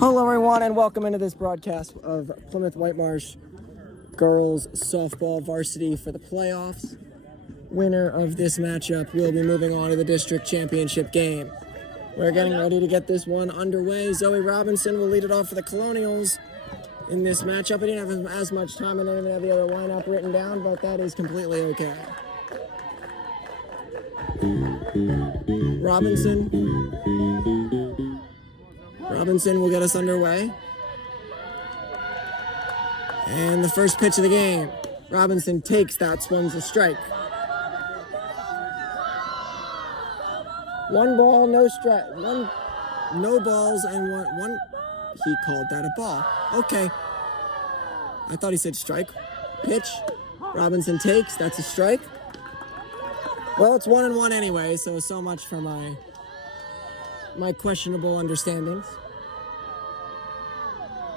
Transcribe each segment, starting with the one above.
Hello everyone and welcome into this broadcast of Plymouth Whitemarsh girls softball varsity for the playoffs. Winner of this matchup will be moving on to the district championship game. We're getting ready to get this one underway. Zoe Robinson will lead it off for the Colonials in this matchup. I didn't have as much time, and I didn't even have the other lineup written down, but that is completely okay. Robinson will get us underway. And the first pitch of the game. Robinson takes that, swings a strike. One ball, no strike. No balls and one. He called that a ball. Okay. I thought he said strike. Pitch. Robinson takes. That's a strike. Well, it's 1-1 anyway, so much for my questionable understandings.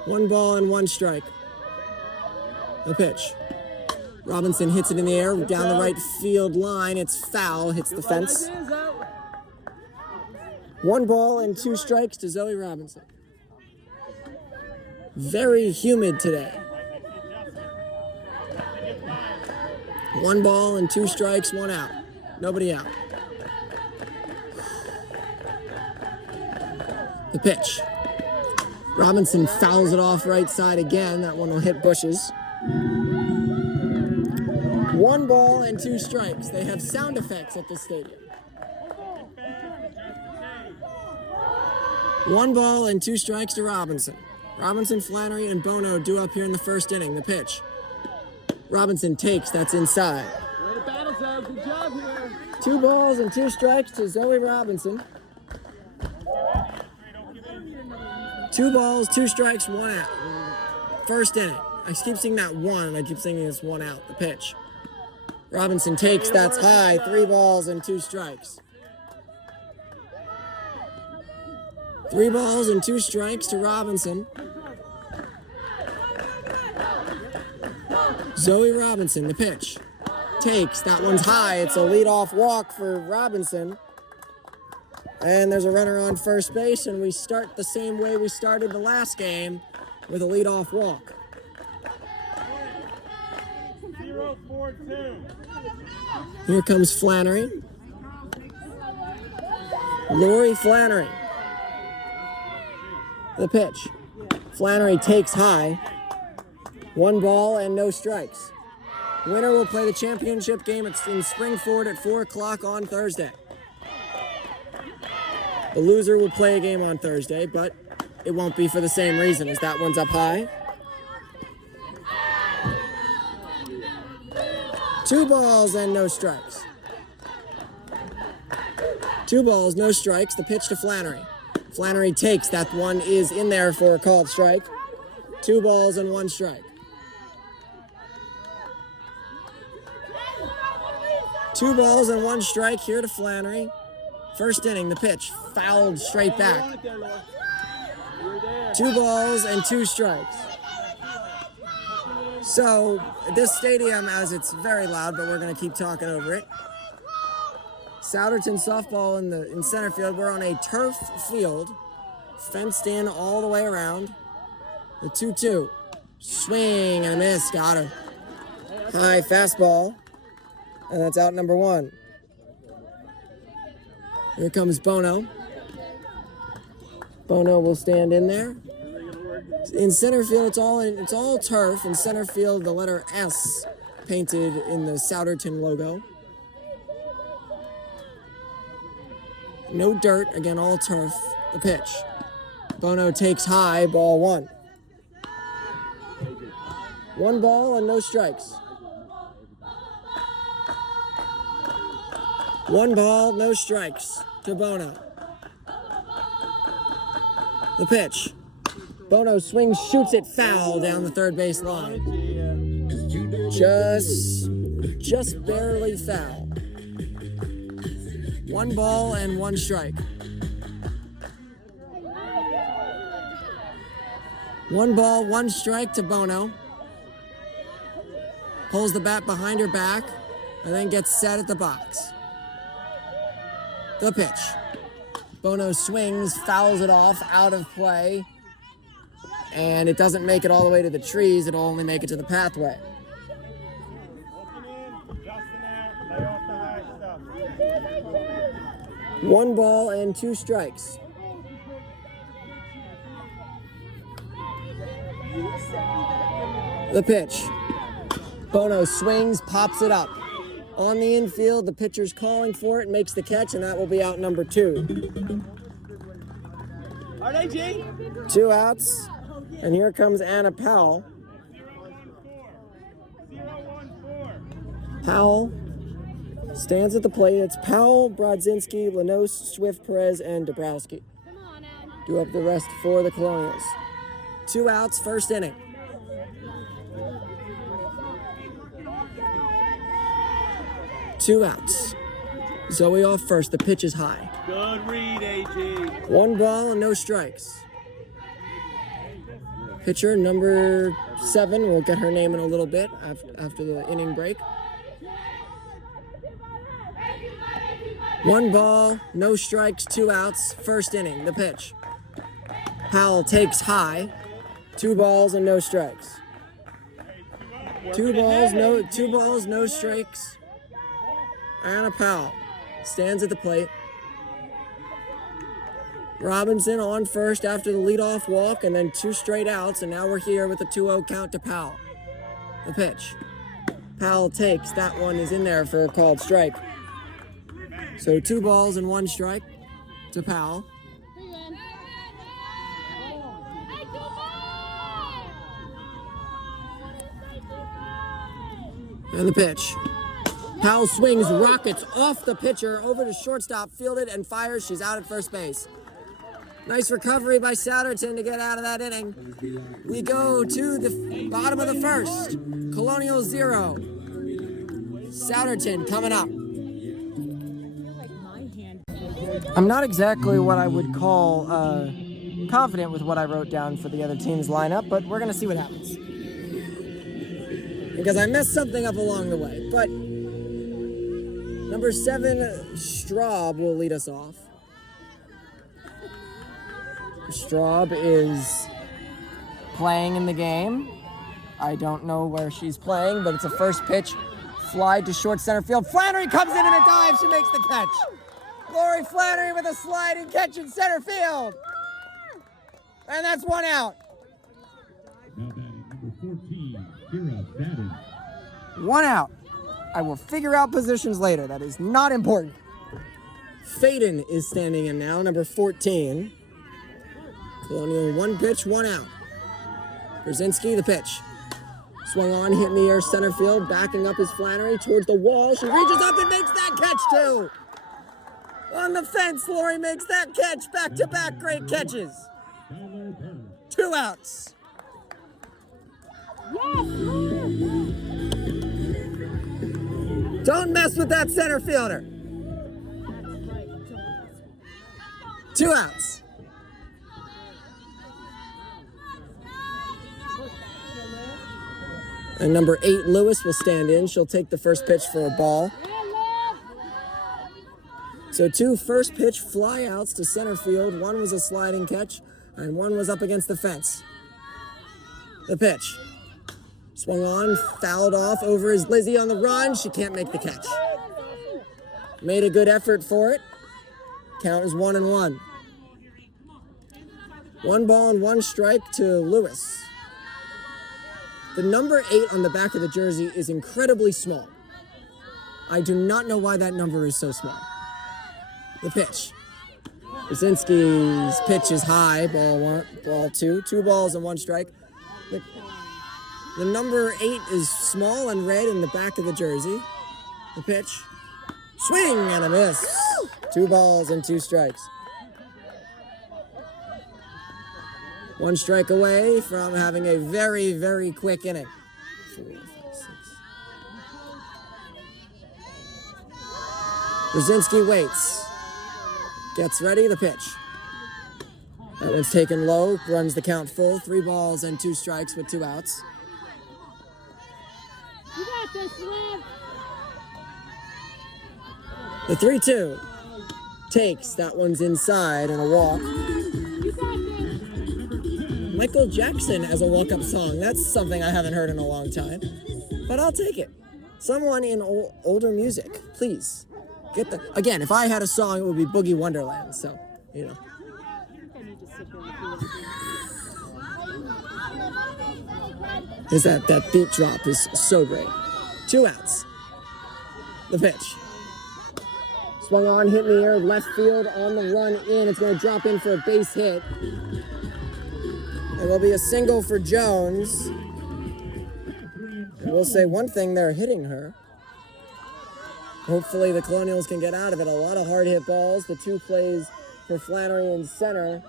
One ball and one strike. The pitch. Robinson hits it in the air down the right field line. It's foul, hits the fence. One ball and two strikes to Zoe Robinson. Very humid today. One ball and two strikes, one out. Nobody out. The pitch. Robinson fouls it off right side again. That one will hit bushes. One ball and two strikes. They have sound effects at this stadium. One ball and two strikes to Robinson. Robinson, Flannery, and Bono due up here in the first inning. The pitch. Robinson takes. That's inside. Good job here. Two balls and two strikes to Zoe Robinson. Two balls, two strikes, one out. First inning. I keep seeing that one, and I keep thinking it's one out. The pitch. Robinson takes. That's high. 3 balls and 2 strikes. 3 balls and 2 strikes to Robinson. Zoe Robinson, the pitch. Takes. That one's high. It's a leadoff walk for Robinson. And there's a runner on first base, and we start the same way we started the last game with a leadoff walk. 0-4-2. Here comes Flannery. Lori Flannery. The pitch. Flannery takes high. 1 ball and no strikes. Winner will play the championship game in Springford at 4 o'clock on Thursday. The loser will play a game on Thursday, but it won't be for the same reason as that one's up high. 2 balls and no strikes. 2 balls, no strikes. The pitch to Flannery. Flannery takes. That one is in there for a called strike. 2 balls and 1 strike. 2 balls and 1 strike here to Flannery. First inning, the pitch, fouled straight back. 2 balls and 2 strikes. So, this stadium, as it's very loud, but we're going to keep talking over it. Souderton softball in center field. We're on a turf field, fenced in all the way around. The 2-2. Swing and a miss, got her. High fastball, and that's out number 1. Here comes Bono. Bono will stand in there. In center field, it's all turf. In center field, the letter S painted in the Souderton logo. No dirt, again, all turf. The pitch. Bono takes high, ball 1. 1 ball and no strikes. 1 ball, no strikes to Bono. The pitch. Bono swings, shoots it foul down the third base line. Just barely foul. 1 ball and 1 strike. 1 ball, 1 strike to Bono. Pulls the bat behind her back and then gets set at the box. The pitch. Bono swings, fouls it off, out of play. And it doesn't make it all the way to the trees, it'll only make it to the pathway. Open in, just in there, lay off the high stuff. 1 ball and 2 strikes. The pitch. Bono swings, pops it up. On the infield, the pitcher's calling for it, makes the catch, and that will be out number 2. Are they, G? 2 outs, and here comes Anna Powell. 0-1-4. Powell stands at the plate. It's Powell, Brodzinski, Lanos, Swift, Perez, and Dabrowski. Do up the rest for the Colonials. 2 outs, first inning. Two outs. Zoe off first. The pitch is high. Good read, AG. 1 ball and no strikes. Pitcher number 7. We'll get her name in a little bit after the inning break. 1 ball, no strikes, 2 outs. First inning. The pitch. Powell takes high. 2 balls and no strikes. 2 balls, no strikes. Anna Powell stands at the plate. Robinson on first after the leadoff walk, and then 2 straight outs, and now we're here with a 2-0 count to Powell. The pitch. Powell takes. That one is in there for a called strike. So 2 balls and 1 strike to Powell. And the pitch. Powell swings, rockets off the pitcher, over to shortstop, fielded, and fires. She's out at first base. Nice recovery by Souderton to get out of that inning. We go to the bottom of the first. Colonial 0. Souderton coming up. I'm not exactly what I would call confident with what I wrote down for the other team's lineup, but we're going to see what happens. Because I messed something up along the way. But number 7, Straub, will lead us off. Straub is playing in the game. I don't know where she's playing, but it's a first pitch. Fly to short center field. Flannery comes in and a dive. She makes the catch. Lori Flannery with a sliding catch in center field. And that's 1 out. Now batting number 14, Kira Madden. 1 out. I will figure out positions later. That is not important. Faden is standing in now, number 14. Colonial 1 pitch, 1 out. Brzezinski, the pitch. Swung on, hit in the air, center field, backing up is Flannery towards the wall. She reaches up and makes that catch too. On the fence, Lori makes that catch. Back-to-back great catches. 2 outs. Don't mess with that center fielder. 2 outs. And number 8, Lewis, will stand in. She'll take the first pitch for a ball. So 2 first pitch fly outs to center field. 1 was a sliding catch, and 1 was up against the fence. The pitch. Swung on, fouled off, over is Lizzie on the run. She can't make the catch. Made a good effort for it. Count is 1-1. 1 ball and 1 strike to Lewis. The number 8 on the back of the jersey is incredibly small. I do not know why that number is so small. The pitch. Brzezinski's pitch is high, ball 2. 2 balls and 1 strike. The number 8 is small and red in the back of the jersey. The pitch. Swing and a miss. 2 balls and 2 strikes. 1 strike away from having a very, very quick inning. 4, 5, 6. Brzezinski waits. Gets ready, the pitch. That one's taken low, runs the count full. 3 balls and 2 strikes with 2 outs. You got this, Liv. The 3-2 takes. That one's inside and a walk. You got this. Michael Jackson as a walk-up song. That's something I haven't heard in a long time, but I'll take it. Someone in older music, please. Get the again. If I had a song, it would be Boogie Wonderland. So, you know. Is that beat drop is so great. 2 outs. The pitch. Swung on, hit in the air, left field on the run in. It's going to drop in for a base hit. It will be a single for Jones. And we'll say one thing, they're hitting her. Hopefully the Colonials can get out of it. A lot of hard hit balls. The 2 plays for Flannery in center.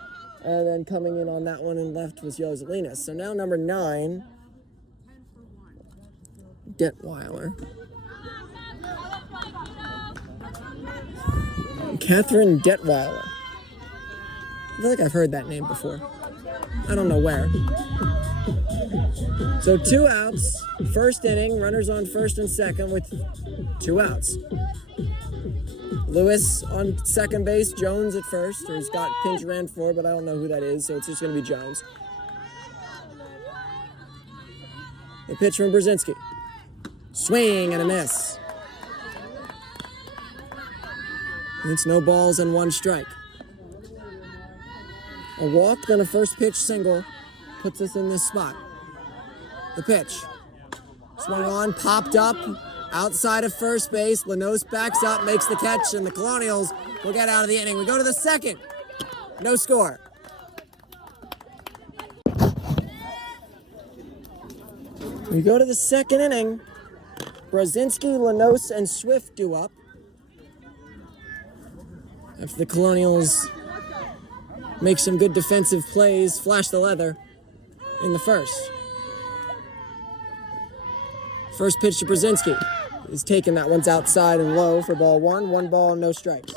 And then coming in on that one in left was Yoselinas. So now number 9, Detweiler. Catherine Detweiler. I feel like I've heard that name before. I don't know where. So 2 outs, first inning, runners on first and second with 2 outs. Lewis on second base, Jones at first, or he's got pinch ran for, but I don't know who that is, so it's just going to be Jones. The pitch from Brzezinski. Swing and a miss. It's no balls and 1 strike. A walk, then a first pitch single puts us in this spot. The pitch. Swung on, popped up, outside of first base. Lanos backs up, makes the catch, and the Colonials will get out of the inning. We go to the second. No score. We go to the second inning. Brzezinski, Lanos, and Swift do up. After the Colonials make some good defensive plays, flash the leather in the first. First pitch to Brzezinski. He's taken that one's outside and low for ball 1. 1 ball, no strikes.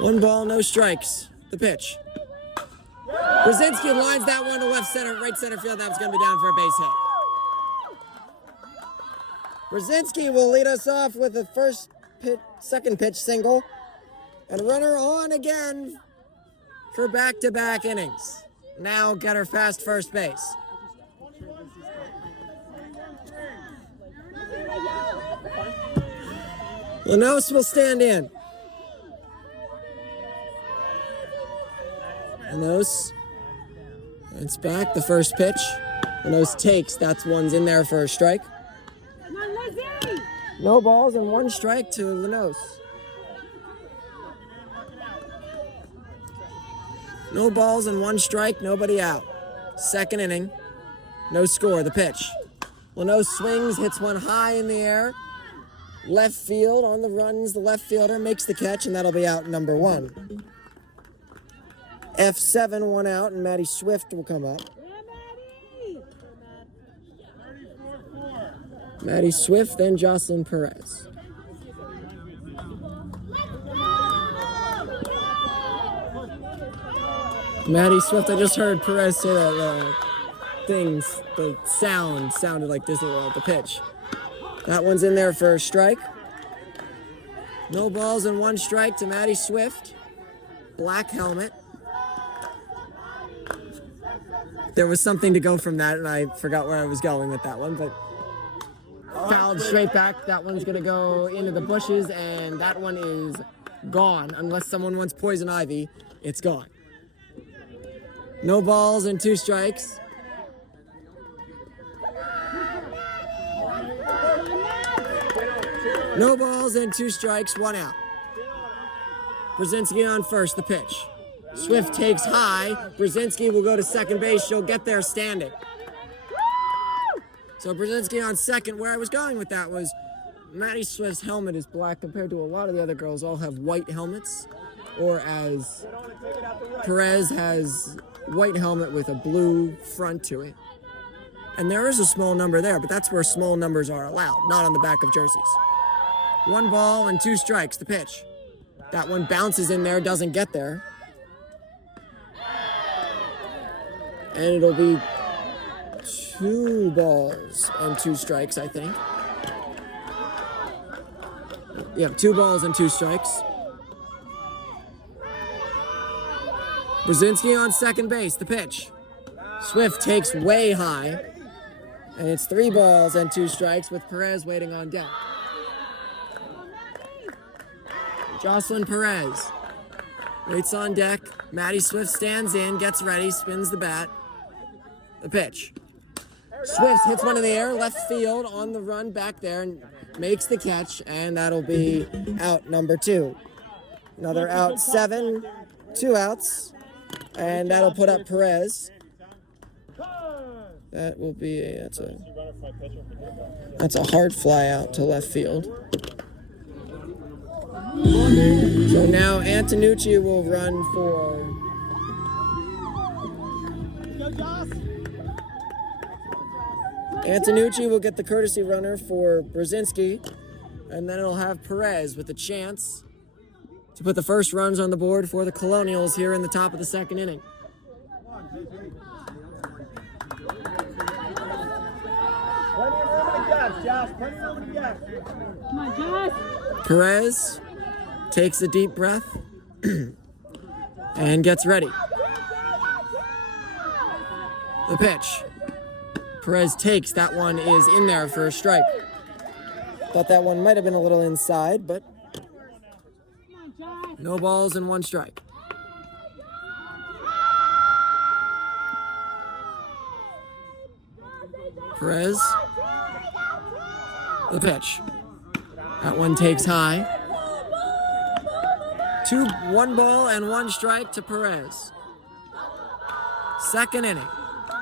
One ball, no strikes. The pitch. Brzezinski lines that one to left center, right center field. That was going to be down for a base hit. Brzezinski will lead us off with a second pitch single, and runner on again for back-to-back innings. Now get her fast first base. Lanos will stand in. Lanos, it's back, the first pitch. Lanos takes, that's one's in there for a strike. No balls and 1 strike to Lanos. No balls and 1 strike, nobody out. Second inning, no score, the pitch. Lanos swings, hits one high in the air. Left field on the runs, the left fielder makes the catch, and that'll be out number 1. F7, 1 out, and Maddie Swift will come up. Maddie Swift, then Jocelyn Perez. Maddie Swift, I just heard Perez say that the sound sounded like Disney World, the pitch. That one's in there for a strike. No balls and 1 strike to Maddie Swift. Black helmet. There was something to go from that, and I forgot where I was going with that one, but fouled straight back. That one's going to go into the bushes, and that one is gone. Unless someone wants poison ivy, it's gone. No balls and 2 strikes. No balls and 2 strikes, 1 out. Brzezinski on first, the pitch. Swift takes high. Brzezinski will go to second base. She'll get there standing. So Brzezinski on second. Where I was going with that was Maddie Swift's helmet is black compared to a lot of the other girls all have white helmets. Or as Perez has white helmet with a blue front to it. And there is a small number there, but that's where small numbers are allowed, not on the back of jerseys. 1 ball and 2 strikes, the pitch. That one bounces in there, doesn't get there. And it'll be 2 balls and 2 strikes, I think. Yep, 2 balls and 2 strikes. Brzezinski on second base, the pitch. Swift takes way high, and it's 3 balls and 2 strikes with Perez waiting on deck. Jocelyn Perez waits on deck. Maddie Swift stands in, gets ready, spins the bat. The pitch. Swift hits one in the air, left field on the run back there, and makes the catch, and that'll be out number 2. Another out 7, 2 outs, and that'll put up Perez. That will be that's a hard fly out to left field. So now Antonucci will run for Antonucci will get the courtesy runner for Brzezinski, and then it'll have Perez with a chance to put the first runs on the board for the Colonials here in the top of the second inning. Perez takes a deep breath and gets ready. The pitch. Perez takes. That one is in there for a strike. Thought that one might have been a little inside, but no balls and 1 strike. Perez. The pitch. That one takes high. 1 ball and 1 strike to Perez. Second inning.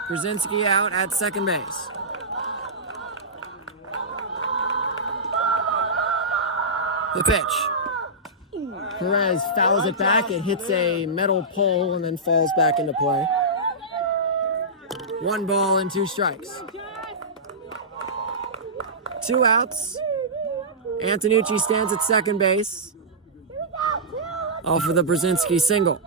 Brzezinski out at second base. The pitch. Perez fouls it back. It hits a metal pole and then falls back into play. 1 ball and 2 strikes. 2 outs. Antonucci stands at second base. Off of the Brzezinski single.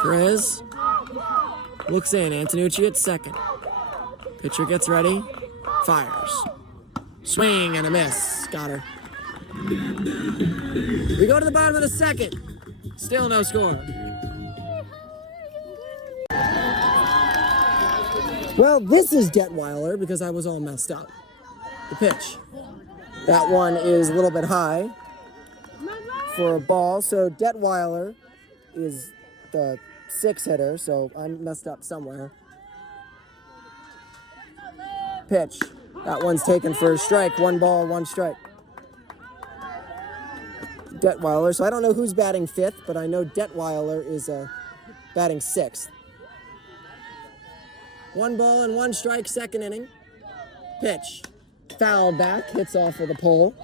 Perez looks in. Antonucci at second. Pitcher gets ready. Fires. Swing and a miss. Got her. We go to the bottom of the second. Still no score. Well, this is Detweiler because I was all messed up. The pitch. That one is a little bit high for a ball. So Detweiler is the 6 hitter, so I messed up somewhere. Pitch. That one's taken for a strike. 1 ball, 1 strike. Detweiler. So I don't know who's batting 5th, but I know Detweiler is batting 6th. 1 ball and 1 strike, second inning. Pitch. Foul back, hits off of the pole.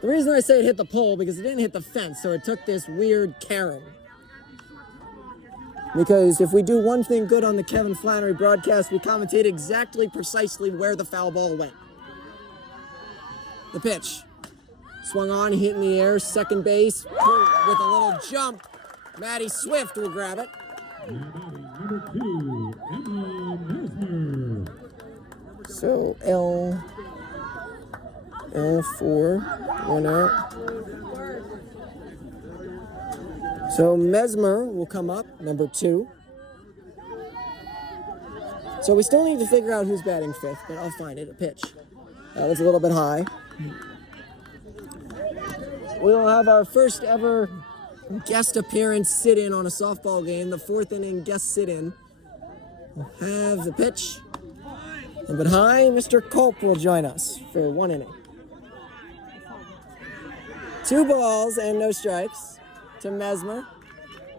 The reason I say it hit the pole because it didn't hit the fence, so it took this weird Karen. Because if we do one thing good on the Kevin Flannery broadcast, we commentate exactly precisely where the foul ball went. The pitch. Swung on, hit in the air, second base, with a little jump. Maddie Swift will grab it. Number 2, Emma Mesmer. So L4, 1 out. So Mesmer will come up, number 2. So we still need to figure out who's batting 5th, but I'll find it. A pitch. That was a little bit high. We'll have our first ever guest appearance sit-in on a softball game, the 4th inning guest sit-in. We'll have the pitch. But high, Mr. Culp will join us for 1 inning. 2 balls and no strikes to Mesmer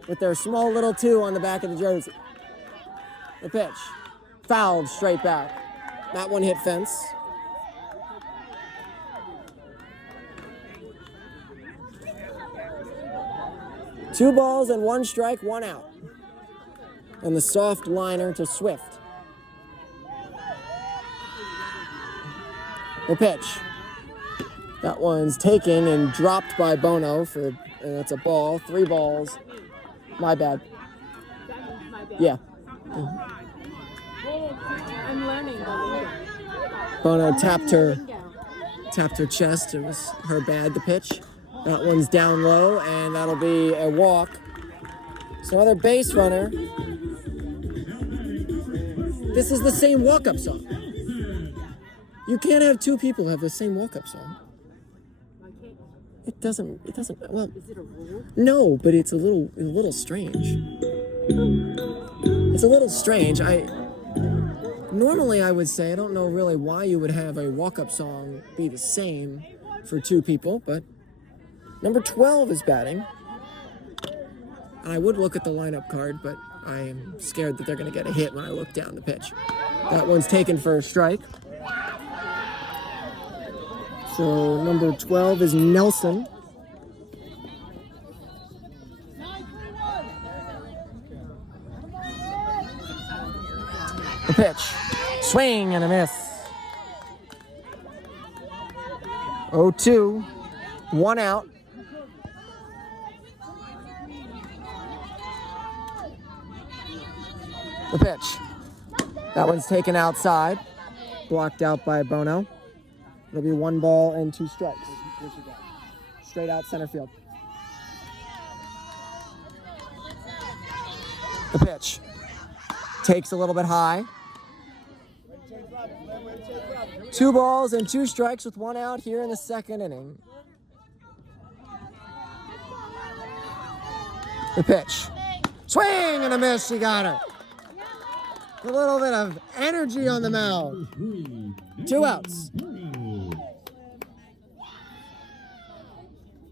with their small little 2 on the back of the jersey. The pitch. Fouled straight back. That one hit fence. Two balls and 1 strike, 1 out. And the soft liner to Swift. The pitch. That one's taken and dropped by Bono and it's a ball. 3 balls. My bad. Yeah. I'm learning. Bono tapped her chest. It was her bad, the pitch. That one's down low, and that'll be a walk. So another base runner. This is the same walk-up song. You can't have two people have the same walk-up song. It doesn't, well. Is it a rule? No, but it's a little strange. It's a little strange. Normally I would say, I don't know really why you would have a walk-up song be the same for two people, but number 12 is batting. And I would look at the lineup card, but I am scared that they're going to get a hit when I look down the pitch. That one's taken for a strike. So number 12 is Nelson. The pitch. Swing and a miss. 0-2. 1 out. The pitch. That one's taken outside. Blocked out by Bono. It'll be 1 ball and 2 strikes. Straight out center field. The pitch. Takes a little bit high. 2 balls and 2 strikes with 1 out here in the second inning. The pitch. Swing and a miss. She got her. A little bit of energy on the mound. 2 outs.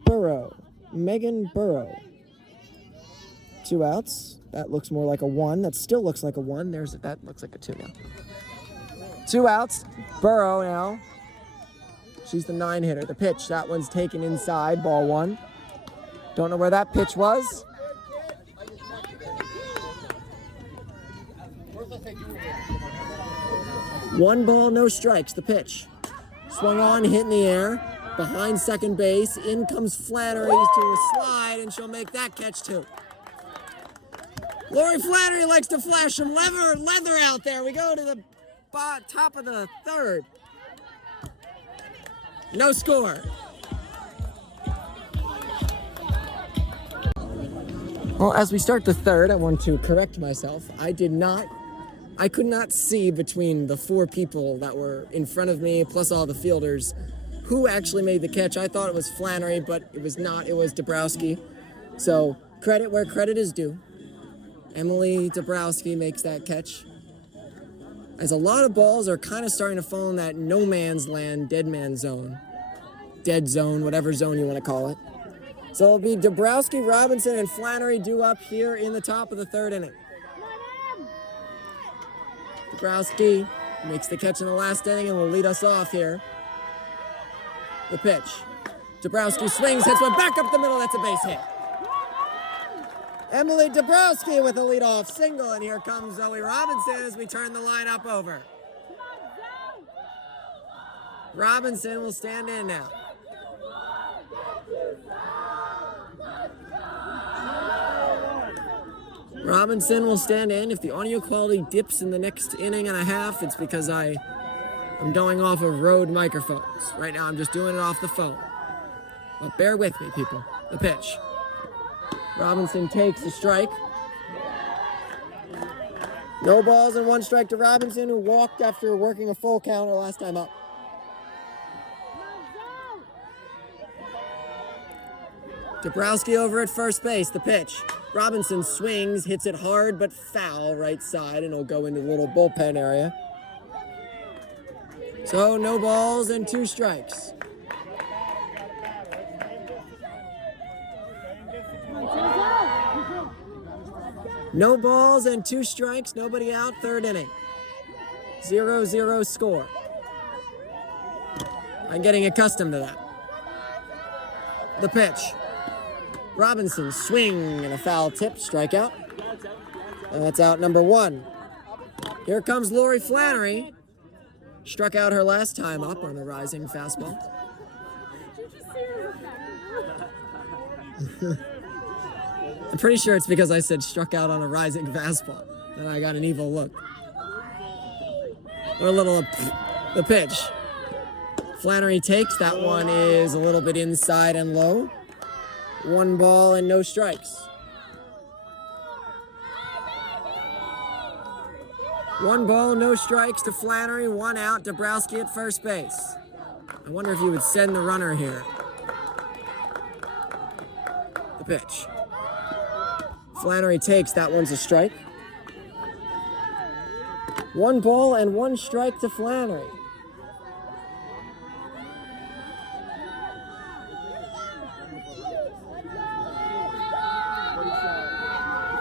Burrow. Megan Burrow. 2 outs. That looks more like a 1. That still looks like a 1. That looks like a 2 now. 2 outs. Burrow now. She's the 9 hitter. The pitch. That one's taken inside. Ball 1. Don't know where that pitch was. One ball, no strikes. The pitch. Swung on, hit in the air. Behind second base. In comes Flannery to a slide, and she'll make that catch too. Lori Flannery likes to flash some leather out there. We go to the top of the third. No score. Well, as we start the third, I want to correct myself. I could not see between the 4 people that were in front of me, plus all the fielders, who actually made the catch. I thought it was Flannery, but it was not. It was Dabrowski. So credit where credit is due. Emily Dabrowski makes that catch. As a lot of balls are kind of starting to fall in that no man's land, dead man zone. Dead zone, whatever zone you want to call it. So it'll be Dabrowski, Robinson, and Flannery due up here in the top of the third inning. Dabrowski makes the catch in the last inning and will lead us off here. The pitch. Dabrowski swings, hits one back up the middle. That's a base hit. Emily Dabrowski with a leadoff single, and here comes Zoe Robinson as we turn the lineup over. Robinson will stand in now. Robinson will stand in. If the audio quality dips in the next inning and a half, it's because I'm going off of Rode microphones. Right now I'm just doing it off the phone. But bear with me, people. The pitch. Robinson takes the strike. No balls and 1 strike to Robinson, who walked after working a full count her last time up. Dabrowski over at first base. The pitch. Robinson swings, hits it hard but foul right side, and it'll go into the little bullpen area. So no balls and 2 strikes. No balls and 2 strikes, nobody out, third inning. 0-0 score. I'm getting accustomed to that. The pitch. Robinson swing and a foul tip, strikeout. And that's out number 1. Here comes Lori Flannery. Struck out her last time up on a rising fastball. I'm pretty sure it's because I said struck out on a rising fastball that I got an evil look. Or a little The pitch. Flannery takes. That one is a little bit inside and low. 1 ball and no strikes. 1 ball, no strikes to Flannery. 1 out. Dabrowski at first base. I wonder if you would send the runner here. The pitch. Flannery takes. That one's a strike. 1 ball and 1 strike to Flannery.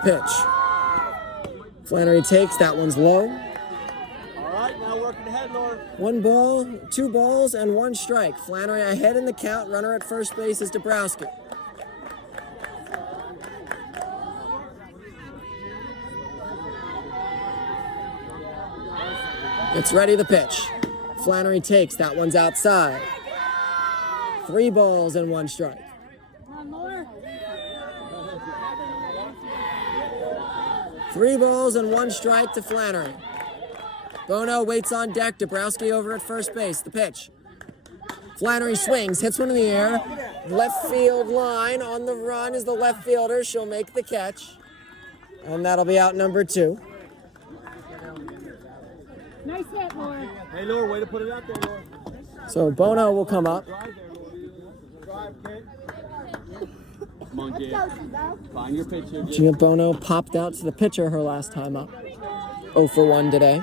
Pitch. Flannery takes. That one's low. All right, now working ahead, Lord. 1 ball, 2 balls, and 1 strike. Flannery ahead in the count. Runner at first base is Dabrowski. It's ready to pitch. Flannery takes. That one's outside. 3 balls and 1 strike. 3 balls and 1 strike to Flannery. Bono waits on deck. Dabrowski over at first base. The pitch. Flannery swings, hits one in the air. Left field line. On the run is the left fielder. She'll make the catch. And that'll be out number 2. Nice hit, Lord. Hey, Lord, way to put it out there, Lord. So Bono will come up. Drive there, Lord. Drive, kid. Come on, Jay. Find your pitcher, Jay. Gia Bono popped out to the pitcher her last time up. 0 for 1 today.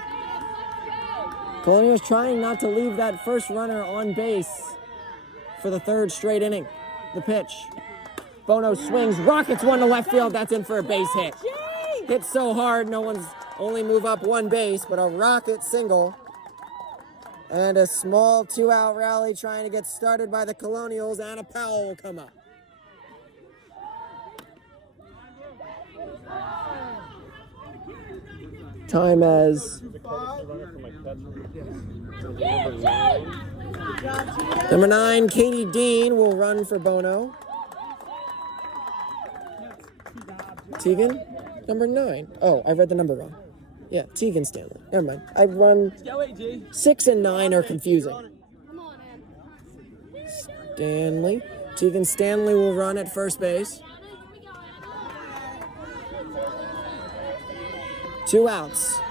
Colonial's trying not to leave that first runner on base for the 3rd straight inning. The pitch. Bono swings, rockets one to left field. That's in for a base hit. Hit so hard, no one's only move up 1 base, but a rocket single. And a small 2-out rally trying to get started by the Colonials. Anna Powell will come up. Time as number 9, Katie Dean will run for Bono. Tegan, number 9. Oh, I read the number wrong. Yeah, Tegan Stanley. Never mind. I run 6 and 9 are confusing. Stanley. Tegan Stanley will run at first base. 2 outs.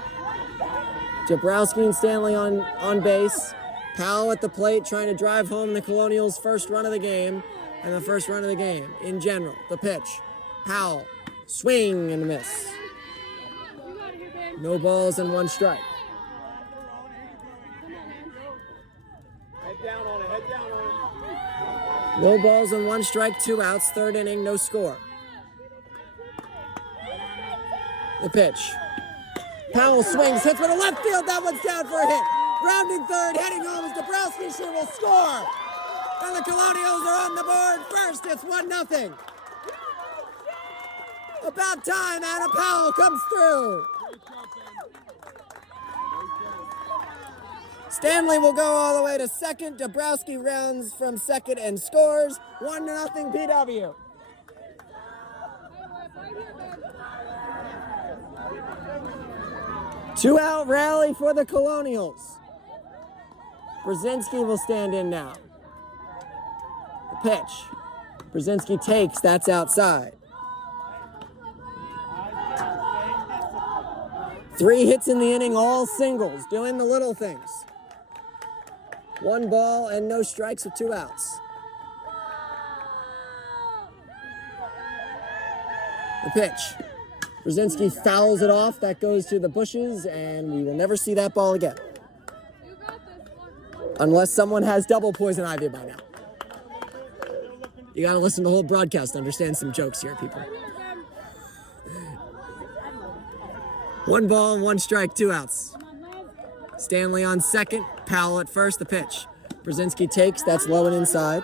Dabrowski and Stanley on base. Powell at the plate trying to drive home the Colonials' first run of the game and the first run of the game in general. The pitch. Powell. Swing and a miss. No balls and 1 strike. Head down on it, head down on it. No balls and 1 strike, 2 outs, 3rd inning, no score. The pitch. Powell swings, hits one to left field. That one's down for a hit. Rounding 3rd, heading home is Dabrowski. She will score. And the Colonials are on the board first. It's 1-0. About time Anna Powell comes through. Stanley will go all the way to second. Dabrowski rounds from second and scores. 1-0 PW. Two-out rally for the Colonials. Brzezinski will stand in now. The pitch. Brzezinski takes. That's outside. 3 hits in the inning, all singles, doing the little things. 1 ball and no strikes with 2 outs. The pitch. Brzezinski fouls it off. That goes to the bushes, and we will never see that ball again. Unless someone has double poison ivy by now. You gotta listen to the whole broadcast to understand some jokes here, people. 1 ball and 1 strike, 2 outs. Stanley on second, Powell at first, the pitch. Brzezinski takes, that's low and inside.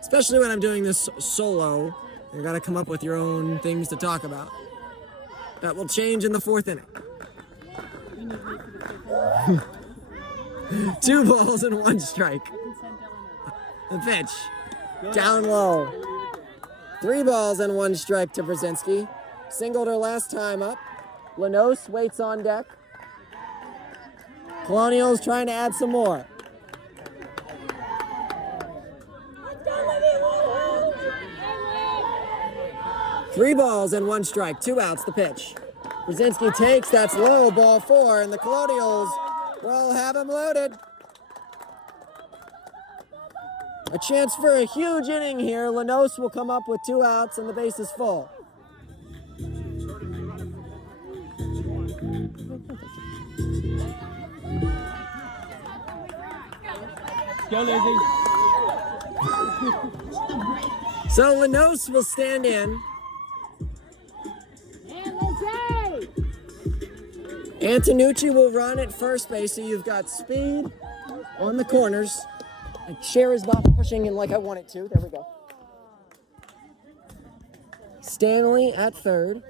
Especially when I'm doing this solo, you gotta come up with your own things to talk about. That will change in the 4th inning. 2 balls and 1 strike. The pitch, down low. 3 balls and 1 strike to Brzezinski. Singled her last time up. Lanos waits on deck. Colonials trying to add some more. Three balls and one strike, 2 outs, the pitch. Brzezinski takes, that's low, ball 4, and the Colonials will have him loaded. A chance for a huge inning here. Lanos will come up with 2 outs and the base is full. Go, Lizzie. So Lanos will stand in. Antonucci will run at first base, so you've got speed on the corners. The chair is not pushing in like I want it to. There we go. Stanley at third.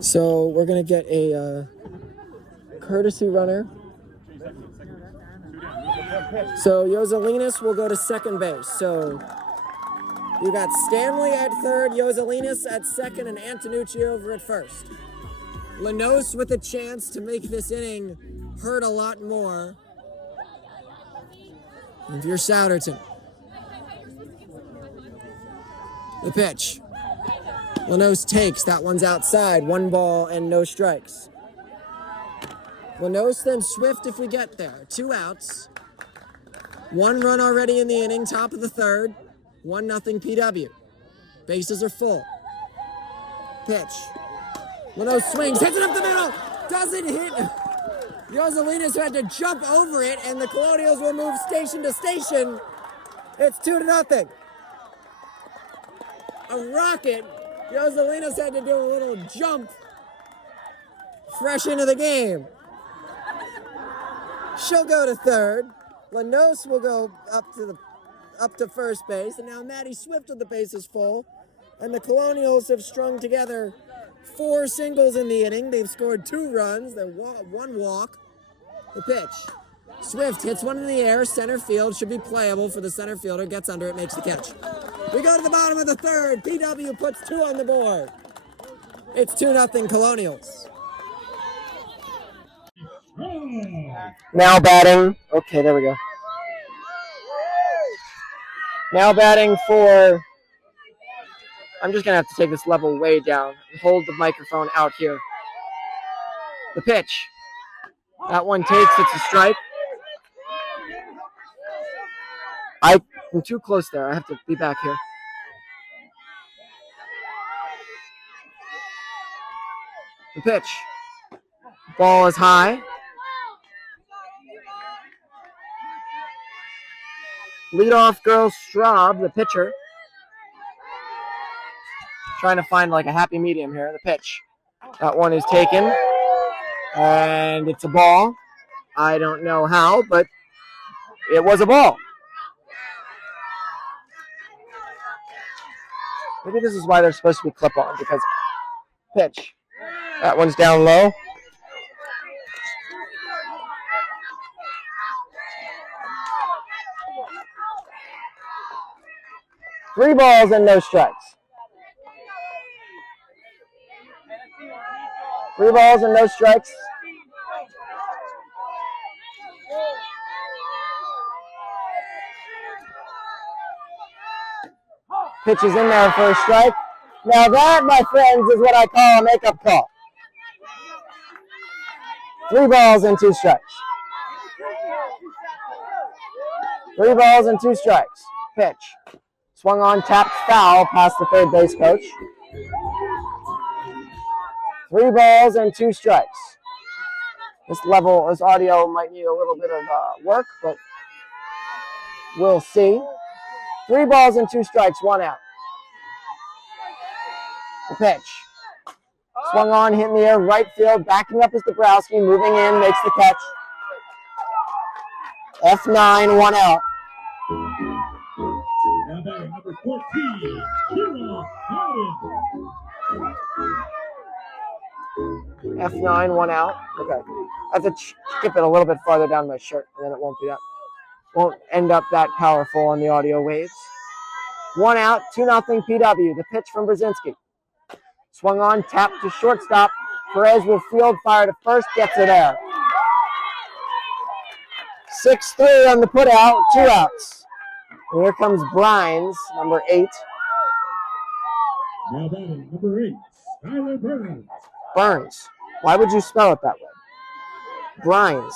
So we're going to get a courtesy runner. So Yozelinas will go to second base. So you got Stanley at third, Yozelinas at second, and Antonucci over at first. Lanos with a chance to make this inning hurt a lot more. If you're Souderton. The pitch. Lanos takes, that one's outside, 1 ball and no strikes. Lanos then Swift if we get there. 2 outs. 1 run already in the inning, top of the third. 1-0 PW. Bases are full. Pitch. Lanos swings, hits it up the middle. Doesn't hit. Yozelinas had to jump over it, and the Colonials will move station to station. It's 2-0. A rocket. Yozelinas had to do a little jump fresh into the game. She'll go to third. Lanos will go up to first base, and now Maddie Swift with the bases full. And the Colonials have strung together 4 singles in the inning. They've scored 2 runs. They're 1 walk. The pitch. Swift hits one in the air. Center field should be playable for the center fielder. Gets under it, makes the catch. We go to the bottom of the third. PW puts 2 on the board. It's 2-0 Colonials. Now batting. Okay, there we go. Now batting for... I'm just going to have to take this level way down and hold the microphone out here. The pitch. That one takes, it's a strike. I'm too close there. I have to be back here. The pitch. Ball is high. Leadoff girl Straub, the pitcher. Trying to find like a happy medium here. The pitch. That one is taken. And it's a ball. I don't know how, but it was a ball. Maybe this is why they're supposed to be clip-on, because pitch. That one's down low. Three balls and no strikes. 3 balls and no strikes. Pitch is in there for a strike. Now that, my friends, is what I call a makeup call. 3 balls and 2 strikes. 3 balls and 2 strikes. Pitch. Swung on, tapped foul past the third base coach. 3 balls and 2 strikes. This audio might need a little bit of work, but we'll see. 3 balls and 2 strikes, 1 out. The pitch. Swung on, hit in the air, right field, backing up is Dabrowski, moving in, makes the catch. F9, 1 out. Now batting number 14, Kira Howden. F9, 1 out. Okay. I have to skip it a little bit farther down my shirt, and then it won't be up. Won't end up that powerful on the audio waves. 1 out, 2-0 PW. The pitch from Brzezinski. Swung on, tapped to shortstop. Perez will field, fire to first, gets it there. 6-3 on the putout, 2 outs. And here comes Brines, number 8. Now batting number 8, Skylar Burns. Burns. Why would you spell it that way? Brines.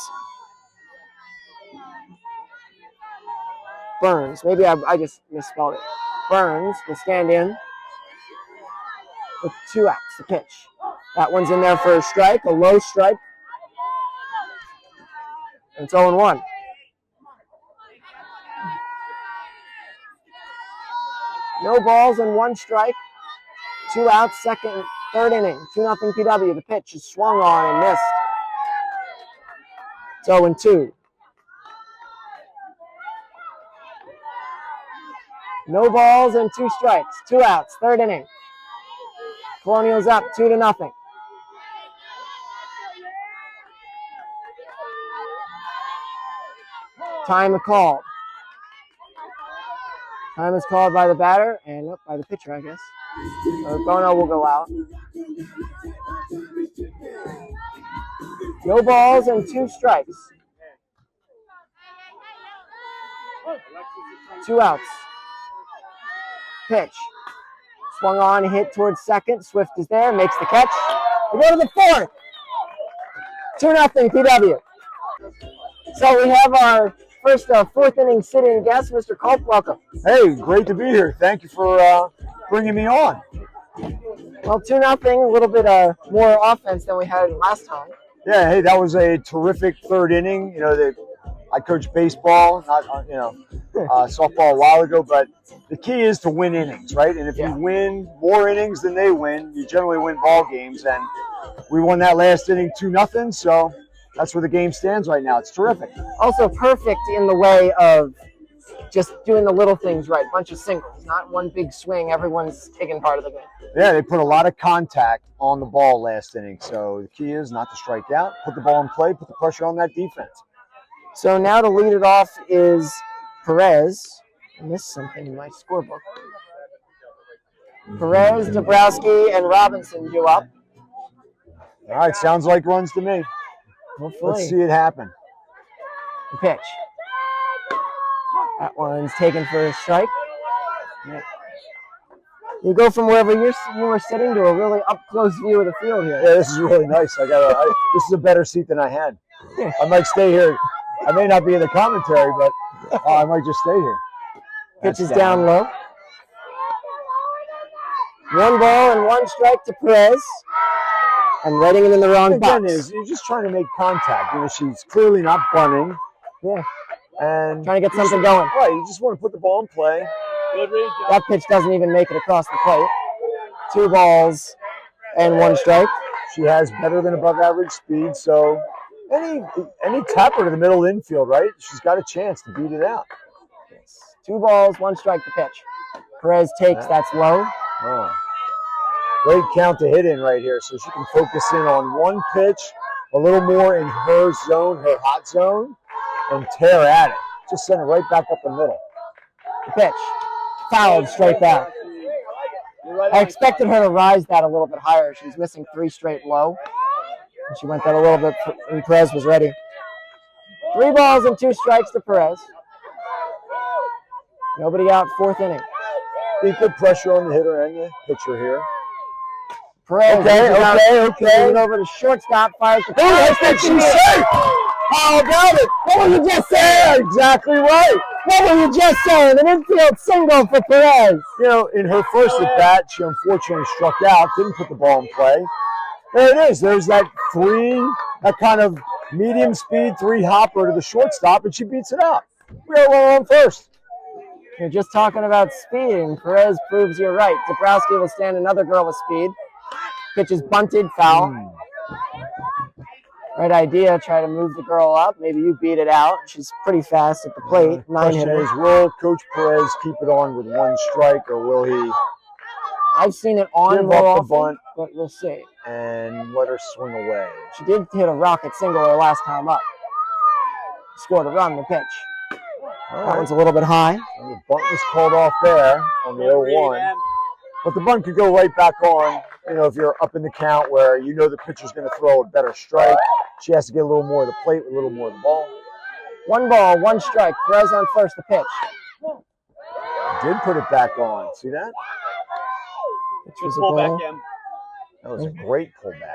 Burns. Maybe I just misspelled it. Burns will stand in with 2 outs. The pitch. That one's in there for a strike, a low strike. And it's 0-1. No balls and 1 strike. 2 outs, third inning. 2-0 PW. The pitch is swung on and missed. It's 0-2. No balls and 2 strikes. 2 outs, third inning. Colonials up 2-0. Time called. Time is called by the batter and by the pitcher, I guess. Bono will go out. No balls and 2 strikes. 2 outs. Pitch. Swung on, hit towards second. Swift is there, makes the catch. We go to the 4th. 2-0 PW. So we have our first 4th inning sit-in guest, Mr. Culp. Welcome. Hey, great to be here. Thank you for bringing me on. Well, 2-0, a little bit more offense than we had last time. Yeah, hey, that was a terrific 3rd inning. You know, I coached baseball, not softball a while ago, but the key is to win innings, right? And if you win more innings than they win, you generally win ball games. And we won that last inning 2-0, so that's where the game stands right now. It's terrific. Also perfect in the way of just doing the little things right. Bunch of singles, not one big swing. Everyone's taking part of the game. Yeah, they put a lot of contact on the ball last inning. So the key is not to strike out, put the ball in play, put the pressure on that defense. So now to lead it off is Perez. I missed something in my scorebook. Perez, Dabrowski, and Robinson due up. All right, sounds like runs to me. Hopefully. Let's see it happen. The pitch. That one's taken for a strike. You go from wherever you were sitting to a really up-close view of the field here. Yeah, this is really nice. This is a better seat than I had. I might stay here. I may not be in the commentary, but I might just stay here. Pitch is down low. 1 ball and 1 strike to Perez. I'm letting him in the wrong box. You're just trying to make contact. You know, she's clearly not bunting. Yeah. And trying to get something going. Right, you just want to put the ball in play. That pitch doesn't even make it across the plate. 2 balls and 1 strike. She has better than above average speed, so any tapper to the middle infield, right? She's got a chance to beat it out. Yes. 2 balls, 1 strike to pitch. Perez takes, that's low. Oh. Great count to hit in right here, so she can focus in on 1 pitch, a little more in her zone, her hot zone, and tear at it. Just send it right back up the middle. The pitch. Fouled straight back. I expected her to rise that a little bit higher. She's missing 3 straight low. And she went that a little bit, and Perez was ready. 3 balls and 2 strikes to Perez. Nobody out, 4th inning. Be good pressure on the hitter and the pitcher here. Perez Okay. over to shortstop, fires the She's safe! How about it? What were you just saying? Exactly right. What were you just saying? An infield single for Perez. You know, in her first at bat, she unfortunately struck out, didn't put the ball in play. There it is. There's that kind of medium speed 3 hopper to the shortstop, and she beats it out. We got one on first. You're just talking about speed, and Perez proves you're right. Dabrowski will stand another girl with speed. Pitch is bunted, foul. Right idea, try to move the girl up. Maybe you beat it out. She's pretty fast at the plate. 9 hitters. Will Coach Perez keep it on with 1 strike, or will he I've seen it on give more up the often, bunt but we'll see. and let her swing away? She did hit a rocket single her last time up. Scored a run, the pitch. That one's a little bit high. And the bunt was called off there on the 0-1. But the bunt could go right back on, you know, if you're up in the count where you know the pitcher's going to throw a better strike. She has to get a little more of the plate, a little more of the ball. 1 ball, 1 strike. Perez on first, the pitch. Did put it back on. See that? Pitch was a Pull back, ball. Em. That was a great pullback.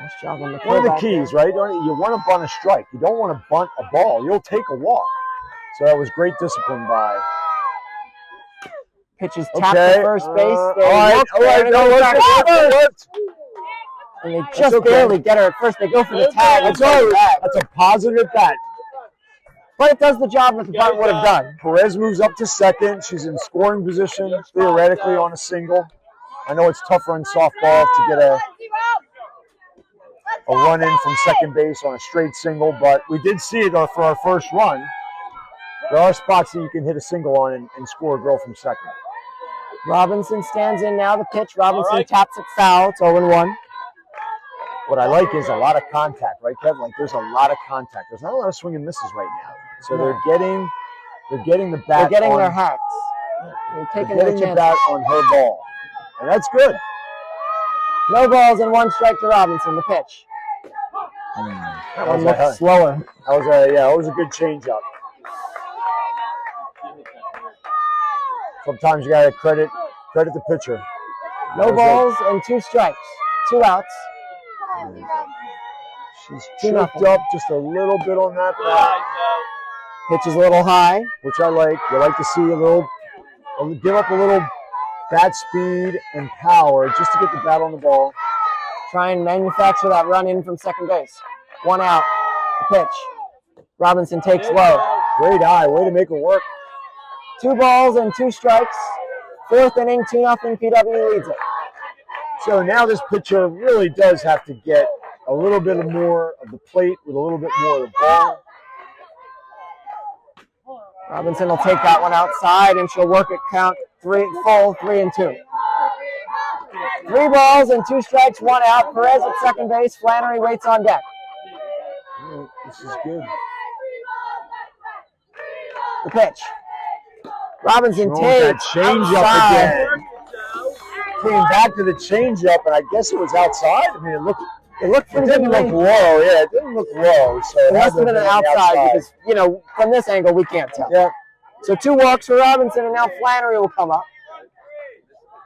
Nice job on the One of the pullback keys, there. right? You want to bunt a strike. You don't want to bunt a ball. You'll take a walk. So that was great discipline by. Pitch is tapped to first base. All They right, look all there, right. and No, it goes let's back go. over. Let's- And they just okay. barely get her at first. They go for the tag. That's It's all. back. That's a positive at bat. But it does the job that the bunt would have done. Perez moves up to second. She's in scoring position, theoretically on a single. I know it's tougher in softball to get a run in from second base on a straight single, but we did see it for our first run. There are spots that you can hit a single on and score a girl from second. Robinson stands in now. The pitch. Robinson taps it foul. It's 0-1. What I like is a lot of contact, right, Kevin? Like there's a lot of contact. There's not a lot of swing and misses right now. So they're getting the bat. They're getting on, their hacks. They're they're taking their getting the chances. bat on her ball, and that's good. No balls and 1 strike to Robinson. The pitch. That one looked slower. That was a good changeup. Sometimes you gotta credit the pitcher. No balls and 2 strikes. 2 outs. She's 2-0. choked up just a little bit on that bat, Pitch is a little high. which I like. You like to see give up a little bat speed and power just to get the bat on the ball. Try and manufacture that run in from second base. 1 out. The pitch. Robinson takes low. Great eye, way to make it work. 2 balls and 2 strikes. 4th inning, 2-0. PW leads it. So now this pitcher really does have to get a little bit more of the plate with a little bit more of the ball. Robinson will take that one outside, and she'll work it count 3 and 2. 3 balls and 2 strikes, 1 out. Perez at second base. Flannery waits on deck. This is good. The pitch. Robinson Oh, that takes changeup outside. again. Came back to the changeup, and I guess it was outside. I mean, it looked It didn't look low. Yeah, it didn't look low. So It must have been an outside because, from this angle, we can't tell. Yeah. So 2 walks for Robinson, and now Flannery will come up.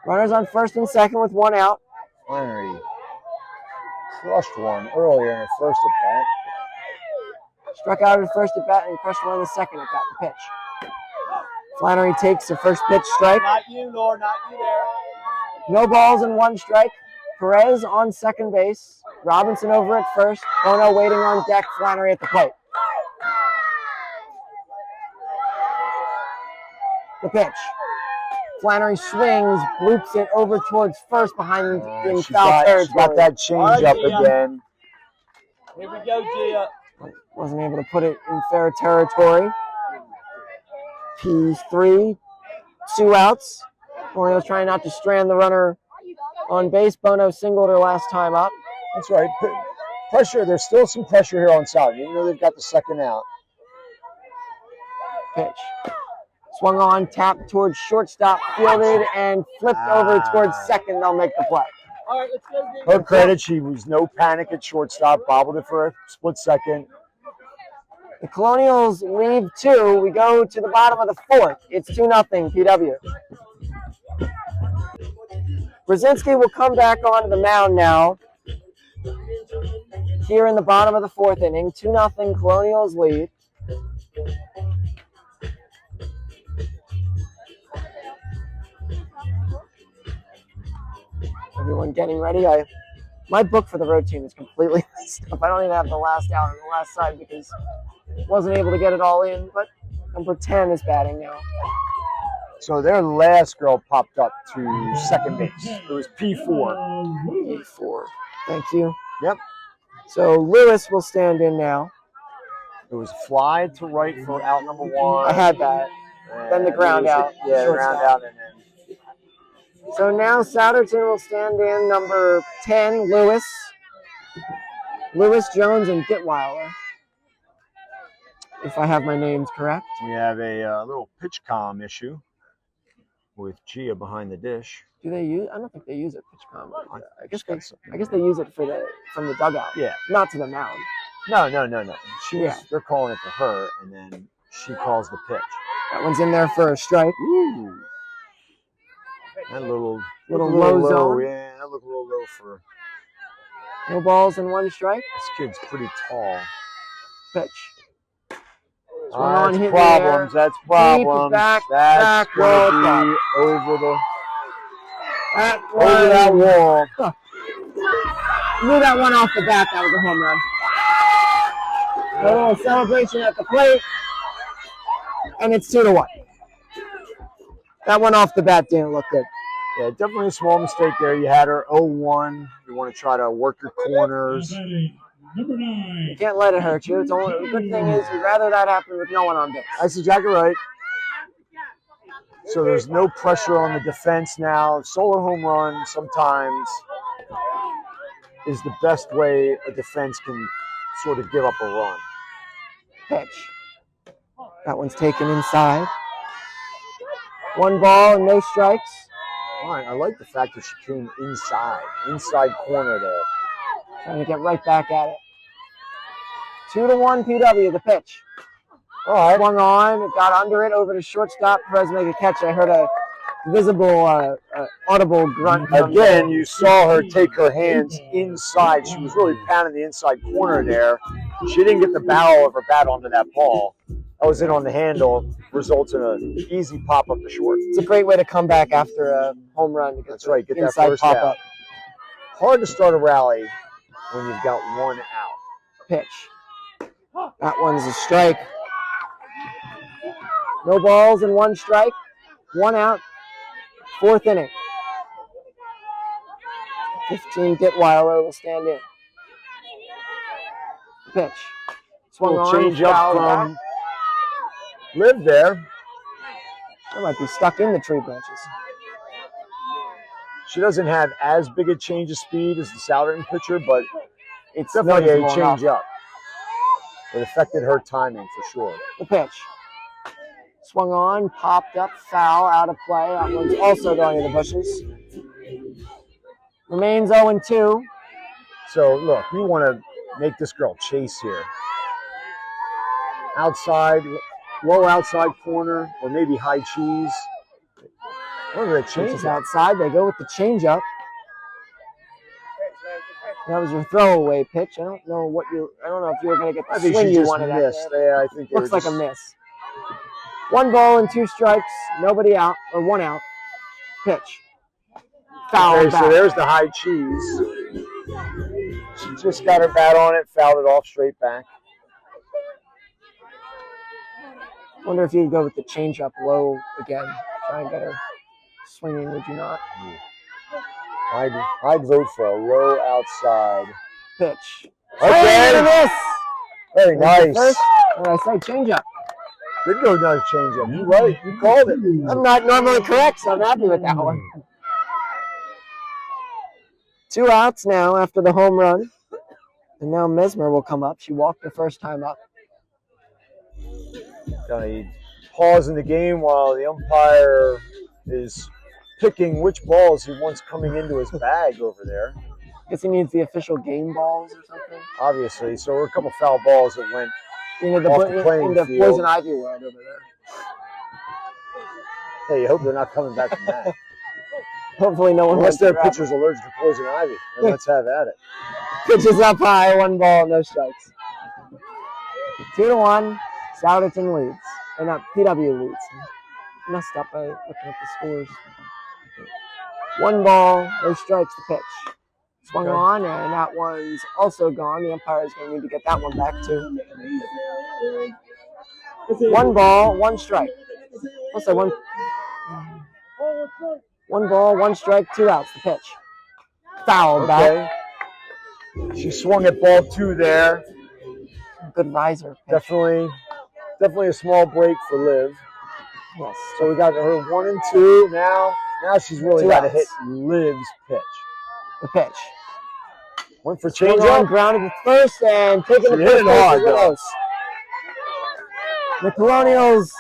Runners on first and second with 1 out. Flannery crushed one earlier in her first at bat. Struck out at first at bat and crushed one in the second at bat. The pitch. Flannery takes the first pitch strike. Not you, Lord, not you there. No balls and 1 strike. Perez on second base. Robinson over at first. Bono waiting on deck. Flannery at the plate. The pitch. Flannery swings, loops it over towards first behind in She's foul territory. got that changeup again. Here we go, Gia. Wasn't able to put it in fair territory. P3, 2 outs. Bono was trying not to strand the runner on base. Bono singled her last time up. That's right. Pressure. There's still some pressure here on Souderton, even though they've got the second out. Pitch. Swung on, tapped towards shortstop, fielded, and flipped over towards second. They'll make the play. All right, let's go get Her credit, she was no panic at shortstop, bobbled it for a split second. The Colonials lead 2. We go to the bottom of the 4th. It's 2-0 PW. Brzezinski will come back onto the mound now. Here in the bottom of the 4th inning, 2-0 Colonials lead. Everyone getting ready. My book for the road team is completely messed up. I don't even have the last out on the last side because I wasn't able to get it all in, but number 10 is batting now. So their last girl popped up to second base. It was P4. P4. Thank you. Yep. So Lewis will stand in now. It was fly to right for out number 1. I had that. Then the ground out. Yeah, Short ground stop. out and then. So now Souderton will stand in number 10, Lewis, Jones, and Ditweiler. if I have my names correct. We have a little pitch comm issue with Gia behind the dish. Do they use? I don't think they use it pitch comm. I guess they use it from the dugout. Yeah. Not to the mound. No. They're calling it to her, and then she calls the pitch. That one's in there for a strike. Ooh. That little low zone. Yeah, that looked a little low for. No balls and 1 strike. This kid's pretty tall. Pitch. That's problems. That's problems. Back, That's going to be over that wall. Huh. Knew that one off the bat. That was a home run. A little celebration at the plate, and it's 2-1. That one off the bat didn't look good. Yeah, definitely a small mistake there. You had her 0-1. You want to try to work your corners. Number 9. You can't let it hurt you. The good thing is you'd rather that happen with no one on base. That's exactly right. So there's no pressure on the defense now. Solo home run sometimes is the best way a defense can sort of give up a run. Pitch. That one's taken inside. 1 ball and no strikes. All right, I like the fact that she came inside corner there. Trying to get right back at it. 2-1 PW, the pitch. All right. Swung on, it got under it, over to shortstop. Perez make a catch. I heard a visible, audible grunt. Again, you saw her take her hands inside. She was really pounding the inside corner there. She didn't get the barrel of her bat onto that ball. That was in on the handle. Results in an easy pop up to short. It's a great way to come back after a home run. That's right. Get that inside first pop out. up. Hard to start a rally when you've got 1 out. Pitch. That one's a strike. No balls and 1 strike. 1 out. 4th inning. 15 Ditweiler will stand in. Pitch. Swung on. Change up fouled from back. Liv there. That might be stuck in the tree branches. She doesn't have as big a change of speed as the Souderton pitcher, but It's definitely a noticeable change enough. up. It affected her timing for sure. The pitch. Swung on, popped up, foul, out of play. That one's also going in the bushes. Remains 0-2. So, look, you want to make this girl chase here. Outside, low outside corner, or maybe high cheese. Look at that Pitch change is outside. They go with the changeup. That was your throwaway pitch. I don't know if you were going to get I the think swing she you just wanted out missed. there. Yeah, I think they Looks were like a just- miss. 1 ball and 2 strikes. Nobody out, or 1 out. Pitch. Foul Okay, back. so there's the high cheese. She just got her bat on it, fouled it off straight back. Wonder if you'd go with the changeup low again. Try and get her swinging, would you not? I'd vote for a low outside. Pitch. Okay. Swing and a miss. Very nice. First, what did I say? Changeup. Did go nice change up. You're right. You called it. I'm not normally correct, so I'm happy with that one. 2 outs now after the home run. And now Mesmer will come up. She walked the first time up. Kind of pause in the game while the umpire is picking which balls he wants coming into his bag over there. Guess he needs the official game balls or something. Obviously. So there were a couple foul balls that went Into off the playing the field. Poison Ivy world over there. Hey, you hope they're not coming back from that. Hopefully no one Unless wants to their grab pitcher's allergic to poison ivy. Then let's have at it. it. Pitches up high, 1 ball, no strikes. 2-1, Souderton leads. Or not, PW leads. Messed up by looking at the scores. 1 ball, no strikes to pitch. Swung on, and that one's also gone. The umpire is going to need to get that one back, too. 1 ball, 1 strike. What's that? 1 ball, 1 strike, 2 outs. The pitch. Foul back. Okay. She swung at ball 2 there. Good riser. Pitch. Definitely a small break for Liv. Yes. So we got her 1 and 2. Now she's really 2 got to outs. hit Liv's pitch. The pitch. Went for Swung change on, up. grounded to first, and taking She the hit first it base hard, is close. The Colonials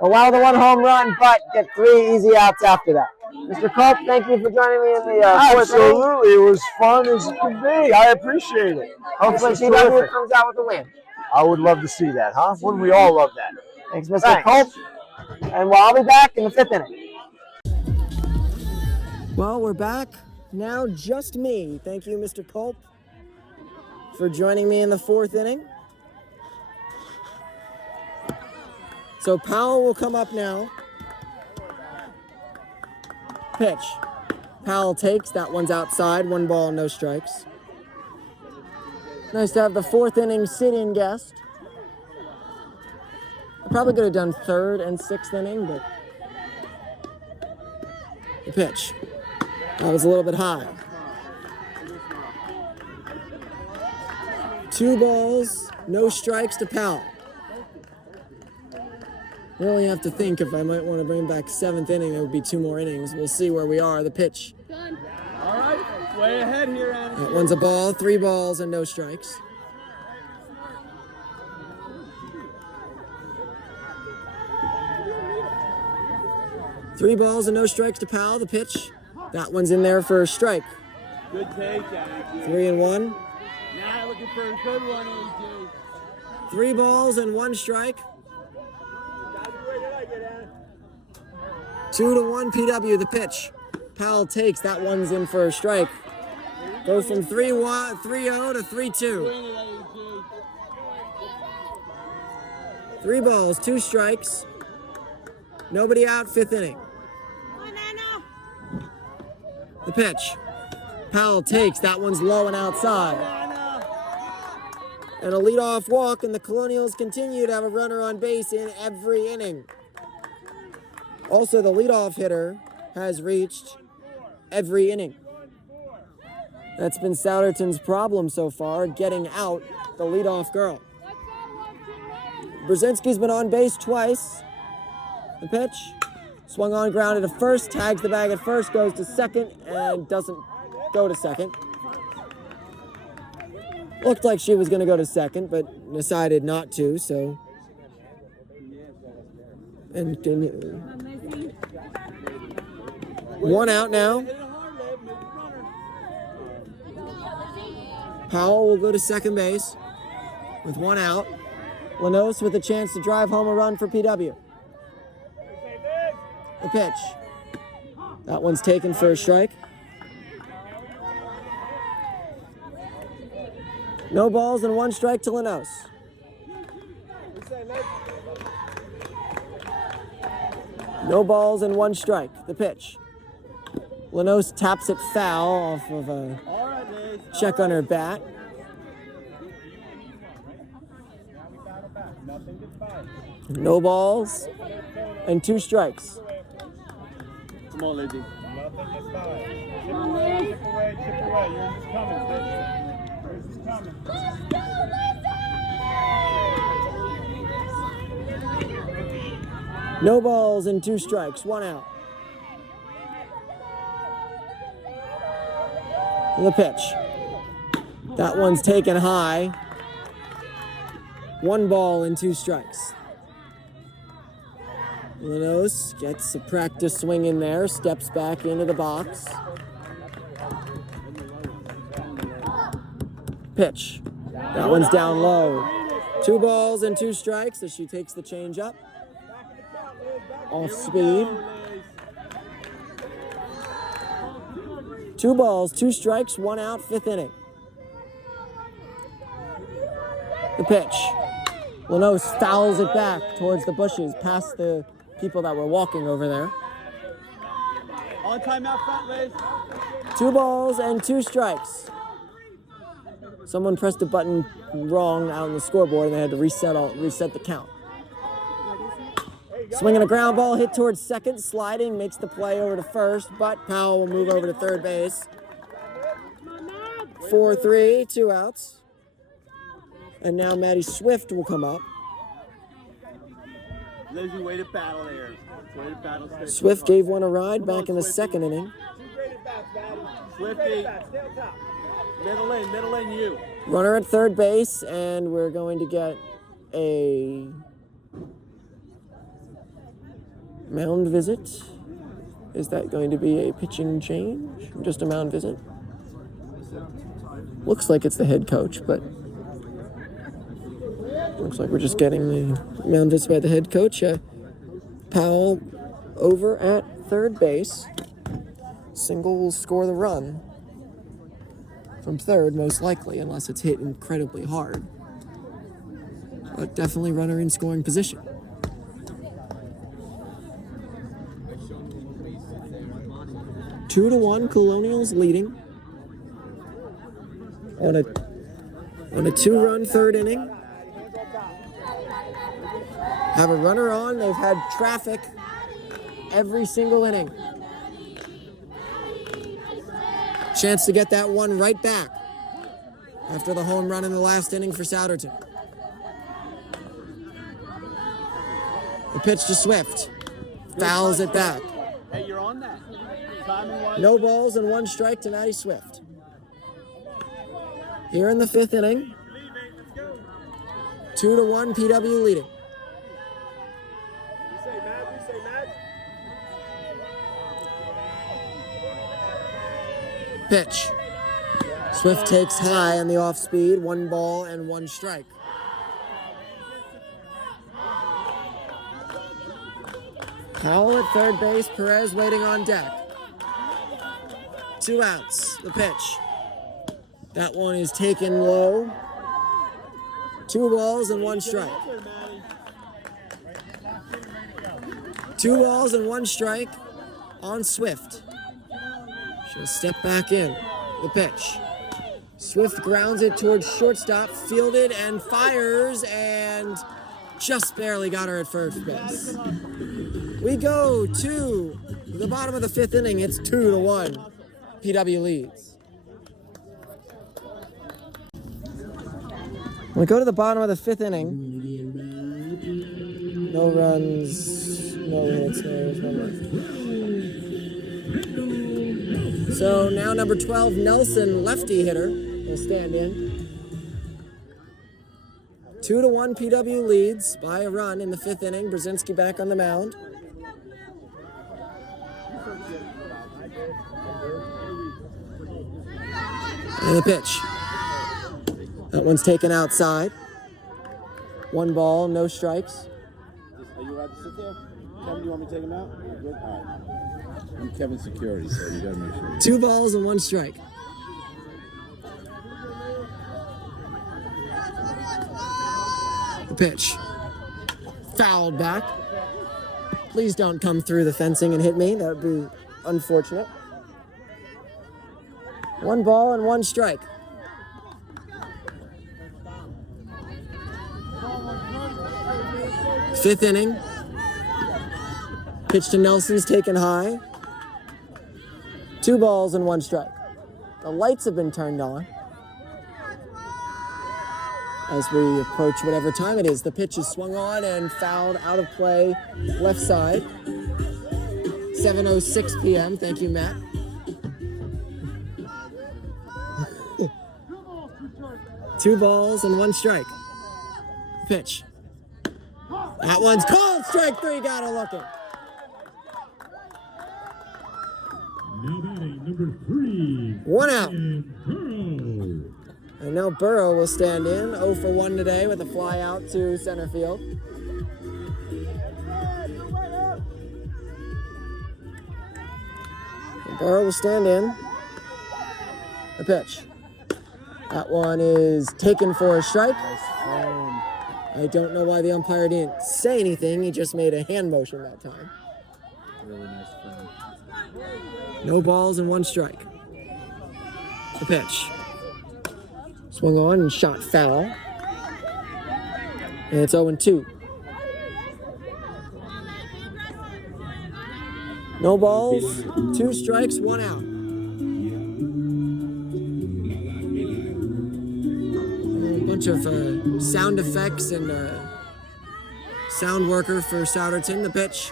allow the one home run, but get 3 easy outs after that. Mr. Culp, thank you for joining me in the fourth inning. Absolutely, it was fun as it could be. I appreciate it. Hopefully This is PW terrific. comes out with a win. I would love to see that, huh? Wouldn't we all love that? Thanks, Mr. Thanks. Culp. And I'll be back in the 5th inning. Well, we're back. Now just me. Thank you, Mr. Culp, for joining me in the 4th inning. So Powell will come up now. Pitch. Powell takes. That one's outside. 1 ball, no strikes. Nice to have the 4th inning sit-in guest. I probably could have done 3rd and 6th inning, but the pitch. That was a little bit high. 2 balls, no strikes to Powell. Really have to think if I might want to bring back 7th inning. There would be 2 more innings. We'll see where we are. The pitch. All right, way ahead here, Anna. That one's a ball, 3 balls, and no strikes. Three balls and no strikes to Powell. The pitch. That one's in there for a strike. Good take, AJ. 3-1. Now looking for a good one, AJ. 3 balls and 1 strike. 2-1 PW. The pitch. Powell takes. That one's in for a strike. Go from 3-0 to 3-2. 3 balls, 2 strikes. Nobody out, 5th inning. The pitch. Powell takes. That one's low and outside. And a leadoff walk, and the Colonials continue to have a runner on base in every inning. Also, the leadoff hitter has reached every inning. That's been Souderton's problem so far, getting out the leadoff girl. Brzezinski's been on base twice. The pitch. Swung on, grounded to first, tags the bag at first, goes to second, and doesn't go to second. Looked like she was going to go to second, but decided not to, so. And 1 out now. Powell will go to second base with 1 out. Lanos with a chance to drive home a run for PW. The pitch. That one's taken for a strike. No balls and 1 strike to Lanos. No balls and 1 strike. The pitch. Lanos taps it foul off of a check on her bat. No balls and 2 strikes. Come on, Lizzie. Nothing gets by. Chip away, chip away, chip away. Yours is coming, bitch. Yours is coming. No balls and 2 strikes. 1 out. The pitch. That one's taken high. 1 ball and 2 strikes. Lanos gets a practice swing in there, steps back into the box. Pitch. That one's down low. 2 balls and 2 strikes as she takes the change up. Off speed. 2 balls, 2 strikes, 1 out, 5th inning. The pitch. Lanos fouls it back towards the bushes, past the people that were walking over there. On time out front, Liz. 2 balls and 2 strikes. Someone pressed a button wrong out on the scoreboard and they had to reset the count. Swinging a ground ball, hit towards second, sliding, makes the play over to first, but Powell will move over to third base. 4-3, 2 outs. And now Maddie Swift will come up. Lizzie, way to battle there. Way to battle. Swift gave one a ride back in the 2nd inning. Swifty. Middle in, you. Runner at third base, and we're going to get a Mound visit. Is that going to be a pitching change? Just a mound visit? Looks like it's the head coach, but looks like we're just getting the mound visit by the head coach. Powell over at third base. Single will score the run from third, most likely, unless it's hit incredibly hard. But definitely runner in scoring position. Two to one, Colonials leading on a 2-run third inning. Have a runner on. They've had traffic every single inning. Chance to get that one right back after the home run in the last inning for Souderton. The pitch to Swift. Fouls it back. Hey, you're on that. No balls and 1 strike to Matty Swift. Here in the 5th inning. 2-1, PW leading. Pitch. Swift takes high on the off speed. 1 ball and 1 strike. Powell at third base. Perez waiting on deck. 2 outs. The pitch. That one is taken low. 2 balls and 1 strike. 2 balls and 1 strike on Swift. She'll step back in. The pitch. Swift grounds it towards shortstop, fielded and fires, and just barely got her at first base. We go to the bottom of the 5th inning. It's 2-1. PW leads. We go to the bottom of the 5th inning. No runs, no hits, no errors, no runs. So now number 12, Nelson, lefty hitter, will stand in. 2-1, PW leads by a run in the 5th inning. Brzezinski back on the mound. And the pitch. That one's taken outside. 1 ball, no strikes. Are you allowed to sit there? Kevin, do you want me to take him out? You're good? All right. I'm Kevin's security, so you gotta make sure. 2 balls and 1 strike. The pitch. Fouled back. Please don't come through the fencing and hit me. That would be unfortunate. 1 ball and 1 strike. Fifth inning. Pitch to Nelson's taken high. 2 balls and 1 strike. The lights have been turned on. As we approach whatever time it is, the pitch is swung on and fouled out of play left side. 7:06 p.m. Thank you, Matt. Two balls and 1 strike. Pitch. That one's called. Strike 3. Got her looking. Now batting number 3. 1 out. Burrow. And now Burrow will stand in. 0 for 1 today with a fly out to center field. And Burrow will stand in. The pitch. That one is taken for a strike. I don't know why the umpire didn't say anything. He just made a hand motion that time. Really nice frame. No balls and 1 strike. The pitch. Swung on and shot foul. And it's 0-2. No balls, 2 strikes, 1 out. A bunch of sound effects and sound worker for Souderton. The pitch.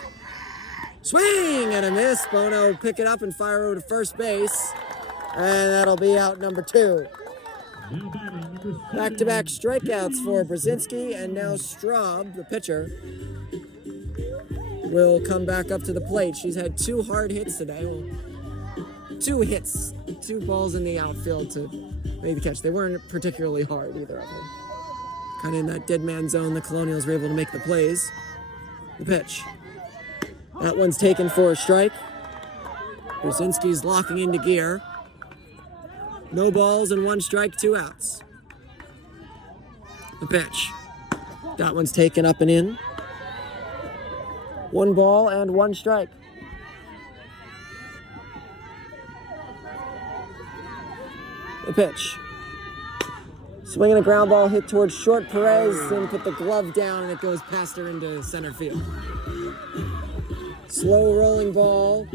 Swing and a miss. Bono pick it up and fire over to first base. And that'll be out number 2. Now batting number 7. Back-to-back strikeouts for Brzezinski, and now Straub, the pitcher, will come back up to the plate. She's had 2 hard hits today. Well, 2 hits, 2 balls in the outfield to make the catch. They weren't particularly hard, either of them. Kind of in that dead man zone, the Colonials were able to make the plays. The pitch. That one's taken for a strike. Brzezinski's locking into gear. No balls and 1 strike, 2 outs. The pitch. That one's taken up and in. 1 ball and 1 strike. The pitch. Swinging a ground ball hit towards short. Perez and put the glove down, and it goes past her into center field. Slow rolling ball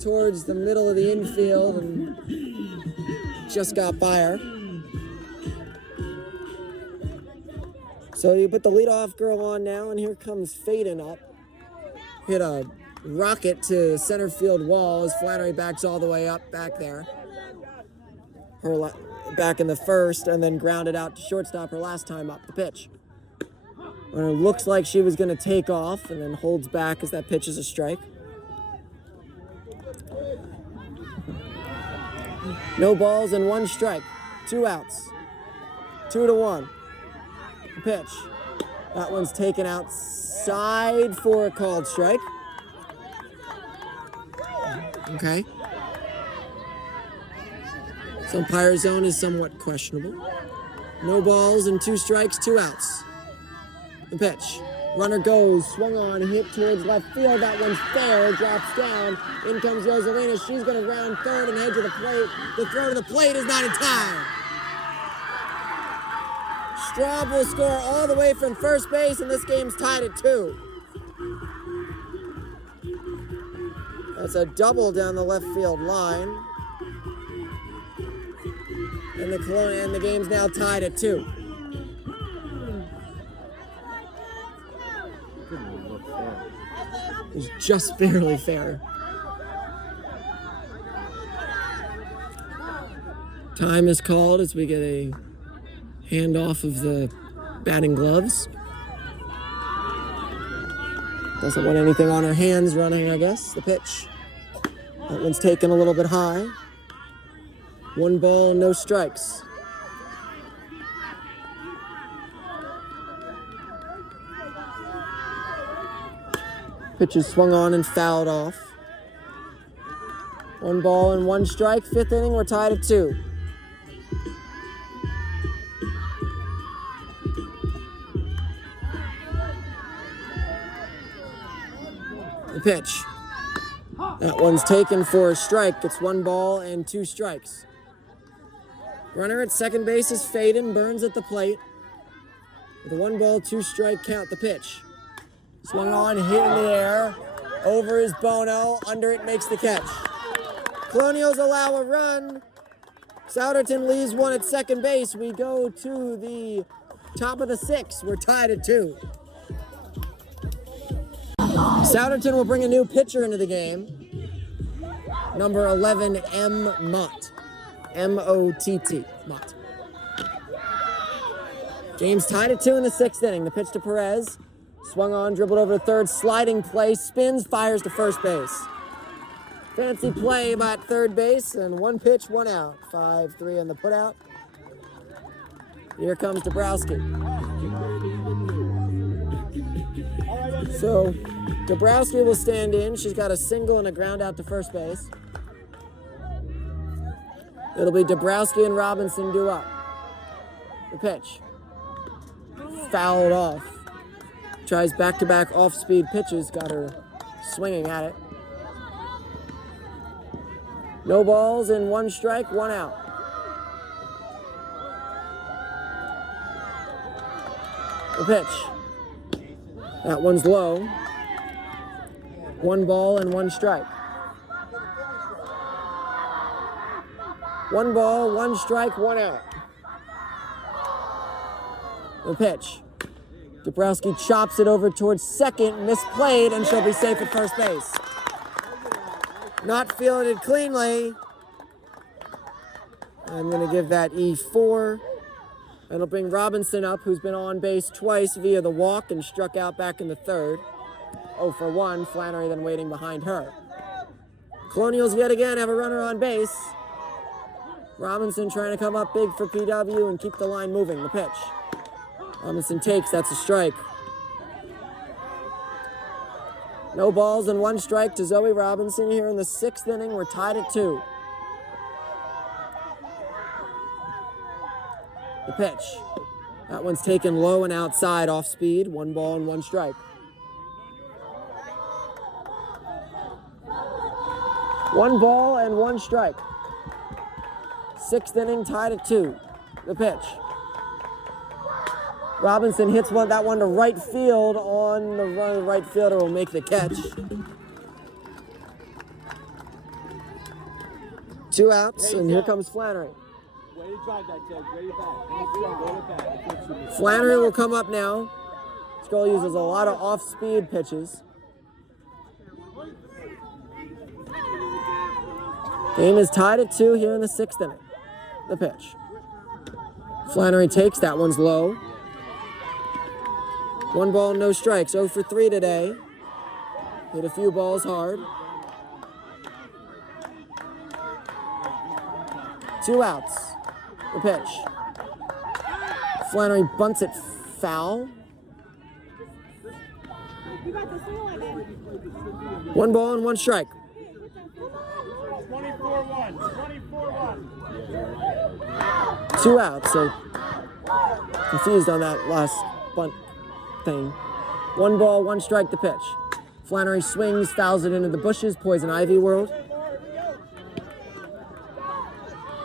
towards the middle of the infield and just got by her. So you put the leadoff girl on now, and here comes Faden up. Hit a rocket to center field wall as Flannery backs all the way up back there. Her back in the first, and then grounded out to shortstop her last time up. The pitch. It looks like she was going to take off, and then holds back as that pitch is a strike. No balls and 1 strike. 2 outs. 2-1. The pitch. That one's taken outside for a called strike. Okay. So umpire zone is somewhat questionable. No balls and 2 strikes, 2 outs. The pitch. Runner goes, swung on, hit towards left field. That one's fair, drops down. In comes Rosalina. She's going to round third and head to the plate. The throw to the plate is not in time. Straub will score all the way from first base, and this game's tied at 2. That's a double down the left field line. And the game's now tied at 2. It's just barely fair. Time is called as we get a handoff of the batting gloves. Doesn't want anything on her hands running, I guess. The pitch. That one's taken a little bit high. 1 ball, no strikes. Pitch is swung on and fouled off. 1 ball and 1 strike. 5th inning, we're tied at 2. The pitch. That one's taken for a strike. It's 1 ball and 2 strikes. Runner at second base is Faden. Burns at the plate. With a 1 ball, 2 strike count. The pitch. Swung on, hit in the air. Over is Bono. Under it, makes the catch. Colonials allow a run. Souderton leaves 1 at second base. We go to the top of the 6th. We're tied at 2. Souderton will bring a new pitcher into the game. Number 11, M. Mott. M-O-T-T. Mott. Game's tied at 2 in the 6th inning. The pitch to Perez. Swung on, dribbled over to third, sliding play, spins, fires to first base. Fancy play by at third base, and 1 pitch, 1 out. 5-3 on the putout. Here comes Dabrowski. So, Dabrowski will stand in. She's got a single and a ground out to first base. It'll be Dabrowski and Robinson due up. The pitch. Fouled off. Tries back-to-back off-speed pitches, got her swinging at it. No balls and 1 strike, 1 out. The pitch. That one's low. 1 ball and 1 strike. 1 ball, 1 strike, 1 out. The pitch. Dabrowski chops it over towards second, misplayed, and she'll be safe at first base. Not fielded cleanly. I'm going to give that E4. That'll bring Robinson up, who's been on base twice via the walk and struck out back in the 3rd. 0 for 1. Flannery then waiting behind her. Colonials yet again have a runner on base. Robinson trying to come up big for PW and keep the line moving. The pitch. Robinson takes, that's a strike. No balls and 1 strike to Zoe Robinson here in the 6th inning. We're tied at 2. The pitch. That one's taken low and outside off speed. 1 ball and 1 strike. 1 ball and 1 strike. 6th inning, tied at 2. The pitch. Robinson hits that one to right field on the run. The right fielder will make the catch. 2 outs, and here comes Flannery. Way to drive that, Ted. Way to back. Flannery will come up now. This girl uses a lot of off-speed pitches. Game is tied at 2 here in the 6th inning. The pitch. Flannery takes, that one's low. 1 ball, no strikes. 0 for 3 today. Hit a few balls hard. 2 outs. The pitch. Flannery bunts it foul. 1 ball and 1 strike. 24-1. 24-1. 2 outs, so confused on that last bunt thing. 1 ball, 1 strike, the pitch. Flannery swings, fouls it into the bushes, poison ivy world.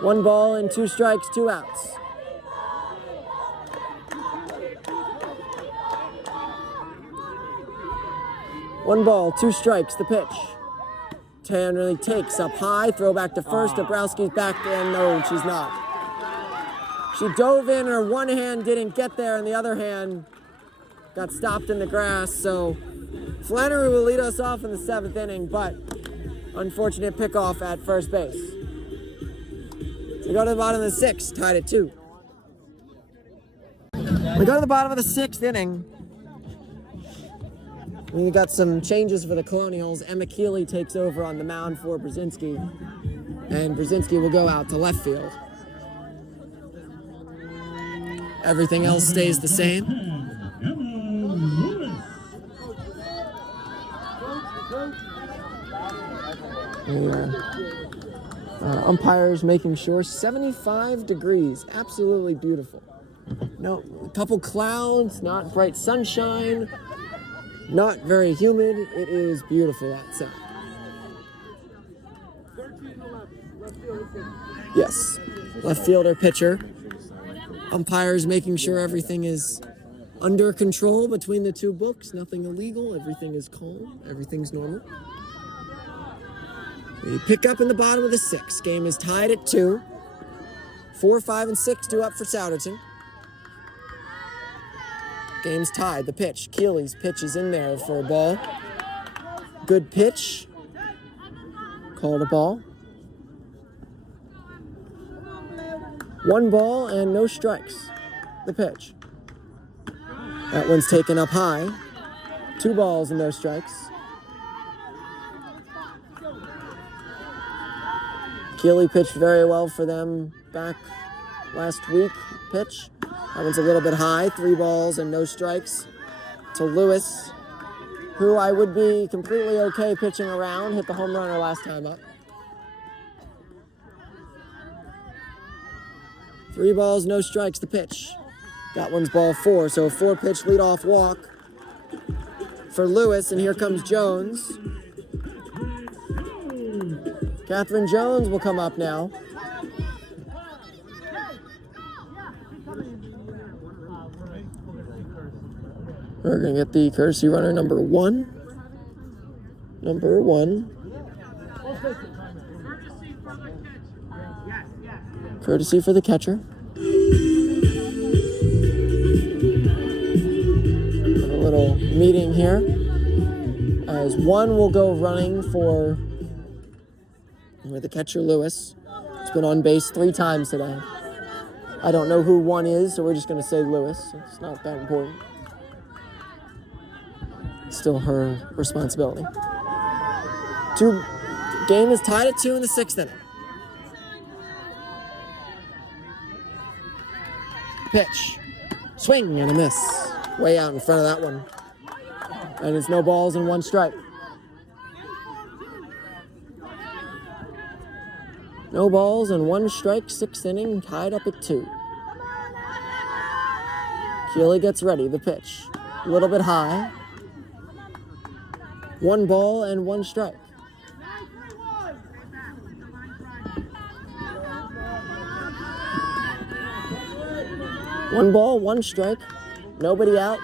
1 ball and 2 strikes, 2 outs. One ball, 2 strikes, the pitch. Tannerly takes up high, throw back to first. Dabrowski's back, and no, she's not. She dove in, her one hand didn't get there, and the other hand got stopped in the grass. So Flannery will lead us off in the 7th inning, but unfortunate pickoff at first base. We go to the bottom of the 6th, tied at 2. We go to the bottom of the 6th inning. We got some changes for the Colonials. Emma Keeley takes over on the mound for Brzezinski, and Brzezinski will go out to left field. Everything else stays the same. Umpires making sure 75 degrees, absolutely beautiful. No, a couple clouds, not bright sunshine. Not very humid. It is beautiful outside. Yes. Left fielder, pitcher. Umpires making sure everything is under control between the 2 books. Nothing illegal. Everything is calm. Everything's normal. We pick up in the bottom of the 6th. Game is tied at 2. 4, 5, and 6 due up for Souderton. Game's tied. The pitch. Keeley's pitch is in there for a ball. Good pitch. Called a ball. 1 ball and no strikes. The pitch. That one's taken up high. 2 balls and no strikes. Keeley pitched very well for them back last week. Pitch. That one's a little bit high. 3 balls and no strikes to Lewis, who I would be completely okay pitching around. Hit the home runner last time up. 3 balls, no strikes, the pitch. That one's ball 4, so a 4-pitch leadoff walk for Lewis, and here comes Jones. Catherine Jones will come up now. We're going to get the courtesy runner number 1. Number 1. Courtesy for the catcher. Have a little meeting here, as 1 will go running for the catcher, Lewis. He's been on base 3 times today. I don't know who 1 is, so we're just going to say Lewis. It's not that important. still her responsibility. Game is tied at 2 in the 6th inning. Pitch. Swing and a miss. Way out in front of that one. And it's no balls and 1 strike. No balls and 1 strike, 6th inning, tied up at 2. Keeley gets ready, the pitch. A little bit high. 1 ball and 1 strike. One ball, 1 strike. Nobody out.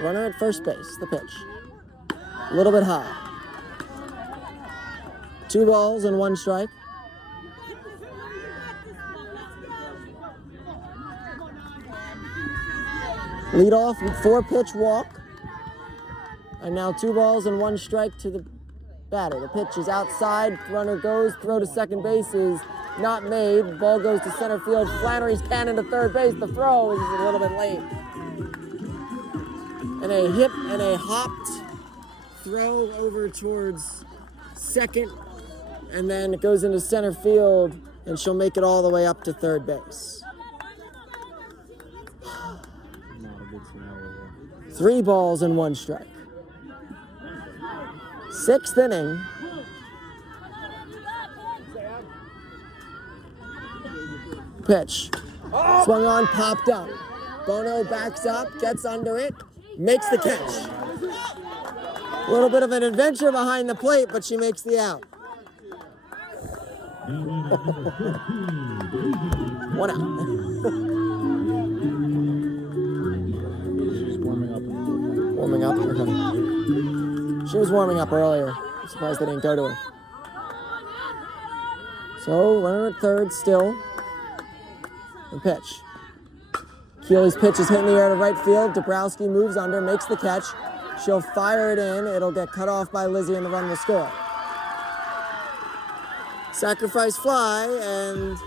Runner at first base, the pitch. A little bit high. 2 balls and 1 strike. Lead off with 4-pitch walk. And now 2 balls and 1 strike to the batter. The pitch is outside. Runner goes. Throw to second base is not made. Ball goes to center field. Flannery's cannon to third base. The throw is a little bit late. And a hip and a hopped throw over towards second. And then it goes into center field. And she'll make it all the way up to third base. 3 balls and 1 strike. 6th inning. Pitch. Swung on, popped up. Bono backs up, gets under it, makes the catch. A little bit of an adventure behind the plate, but she makes the out. 1 out. Warming up. Okay. She was warming up earlier. I'm surprised they didn't go to her. So, runner at third still. And pitch. Keeley's pitch is hitting the air to right field. Dabrowski moves under, makes the catch. She'll fire it in. It'll get cut off by Lizzie and the run will score. Sacrifice fly, and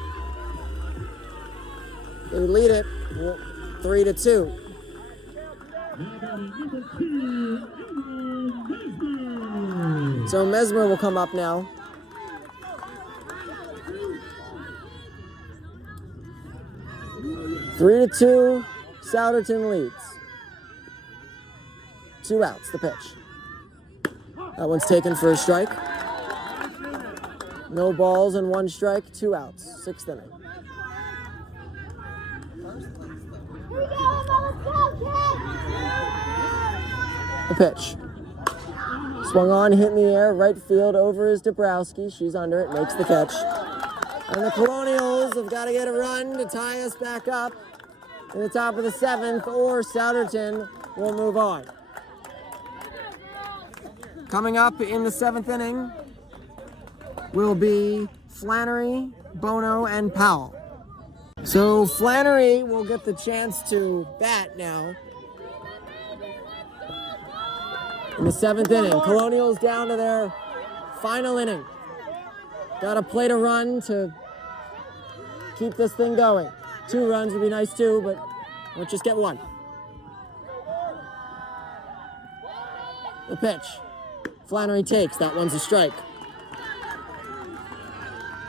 they lead it 3-2. So Mesmer will come up now. Three to 2, Souderton leads. 2 outs, the pitch. That one's taken for a strike. No balls and 1 strike, 2 outs, 6th inning. The pitch. Swung on, hit in the air, right field, over is Dabrowski. She's under it, makes the catch. And the Colonials have got to get a run to tie us back up in the top of the 7th, or Souderton will move on. Coming up in the 7th inning will be Flannery, Bono, and Powell. So Flannery will get the chance to bat now in the 7th inning. Colonials down to their final inning. Got to play to run to keep this thing going. 2 runs would be nice too, but let's just get 1. The pitch. Flannery takes. That one's a strike.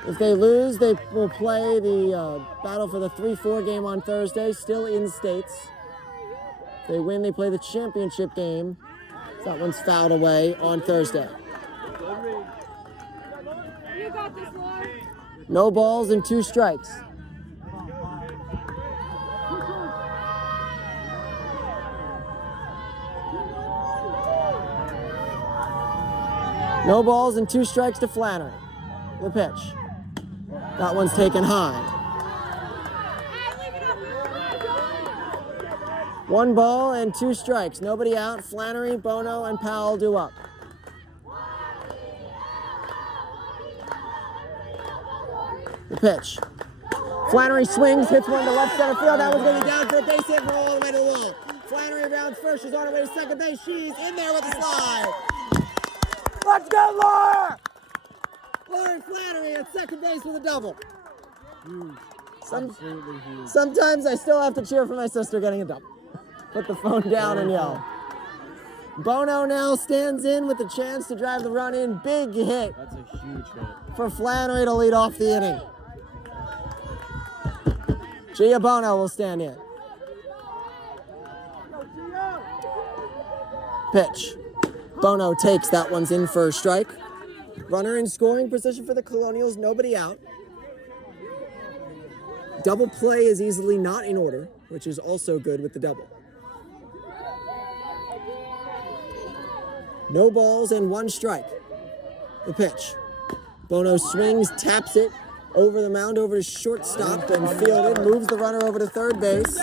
If they lose, they will play the battle for the 3-4 game on Thursday, still in States. If they win, they play the championship game. That one's fouled away on Thursday. No balls and 2 strikes. No balls and 2 strikes to Flannery. The pitch. That one's taken high. 1 ball and 2 strikes. Nobody out. Flannery, Bono, and Powell due up. The pitch. Flannery swings, hits one to left center field. That one's going to be down for a base hit, roll all the way to the wall. Flannery rounds first. She's on her way to second base. She's in there with a slide. Let's go, Laura! Lauren Flannery at second base with a double. Sometimes I still have to cheer for my sister getting a double. Put the phone down and yell. Bono now stands in with the chance to drive the run in. Big hit That's a huge hit. for Flannery to lead off the inning. Gia Bono will stand in. Pitch. Bono takes, that one's in for a strike. Runner in scoring position for the Colonials, nobody out. Double play is easily not in order, which is also good with the double. No balls and 1 strike. The pitch. Bono swings, taps it over the mound, over to shortstop, and fielded, moves the runner over to third base.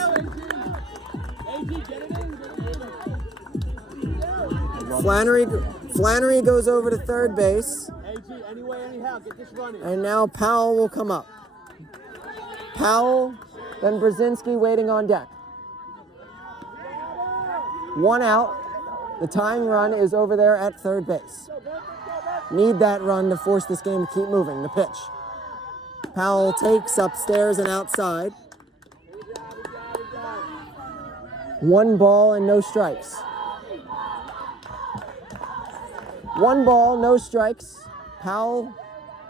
Flannery goes over to third base. And now Powell will come up. Powell, then Brzezinski waiting on deck. 1 out. The tying run is over there at third base. Need that run to force this game to keep moving. The pitch. Powell takes upstairs and outside. 1 ball and no strikes. 1 ball, no strikes. Powell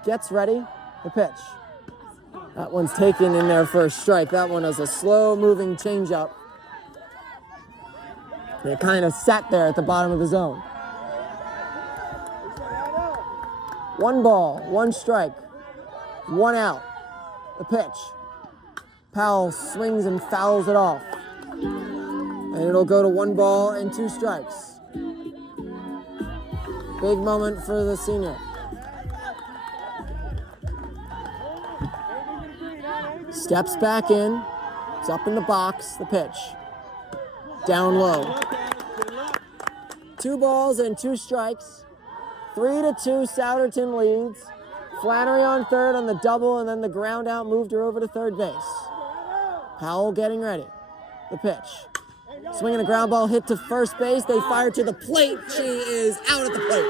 gets ready. The pitch. That one's taken in there for a strike. That one is a slow-moving changeup. It kind of sat there at the bottom of the zone. 1 ball, 1 strike, 1 out. The pitch. Powell swings and fouls it off. And it'll go to 1 ball and 2 strikes. Big moment for the senior. Steps back in. It's up in the box. The pitch. Down low. 2 balls and 2 strikes. 3-2, Souderton leads. Flannery on third on the double, and then the ground out moved her over to third base. Powell getting ready. The pitch. Swinging a ground ball hit to first base. They fire to the plate. She is out at the plate.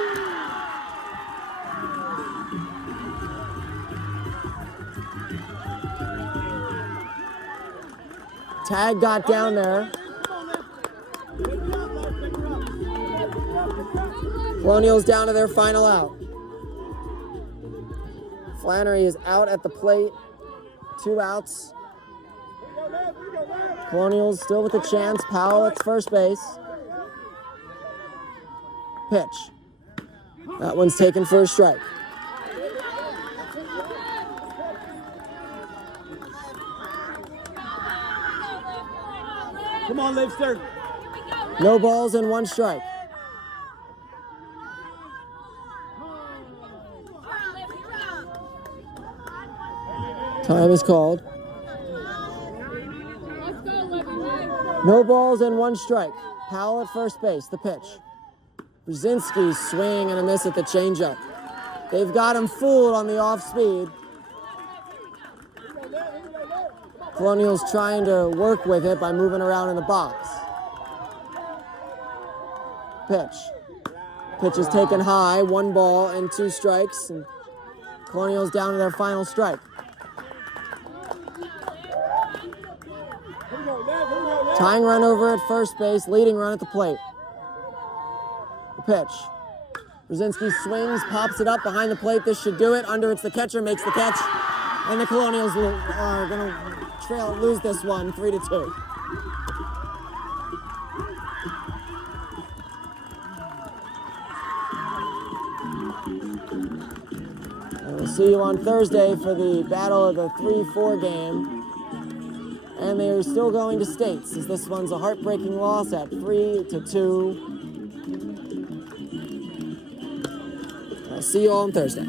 Tag got down there. Colonials down to their final out. Flannery is out at the plate. 2 outs. Colonials still with a chance. Powell at first base. Pitch. That one's taken for a strike. Come on, Lipster. No balls and 1 strike. Time is called. No balls and 1 strike. Powell at first base. The pitch. Brzezinski's swing and a miss at the changeup. They've got him fooled on the off speed. Colonials trying to work with it by moving around in the box. Pitch. Pitch is taken high. 1 ball and 2 strikes. And Colonials down to their final strike. Tying run over at first base. Leading run at the plate. The pitch. Brzezinski swings, pops it up behind the plate. This should do it. Under it's the catcher, makes the catch. And the Colonials are going to lose this one 3-2. And we'll see you on Thursday for the battle of the 3-4 game. And they are still going to states, as this one's a heartbreaking loss at 3-2. I'll see you all on Thursday.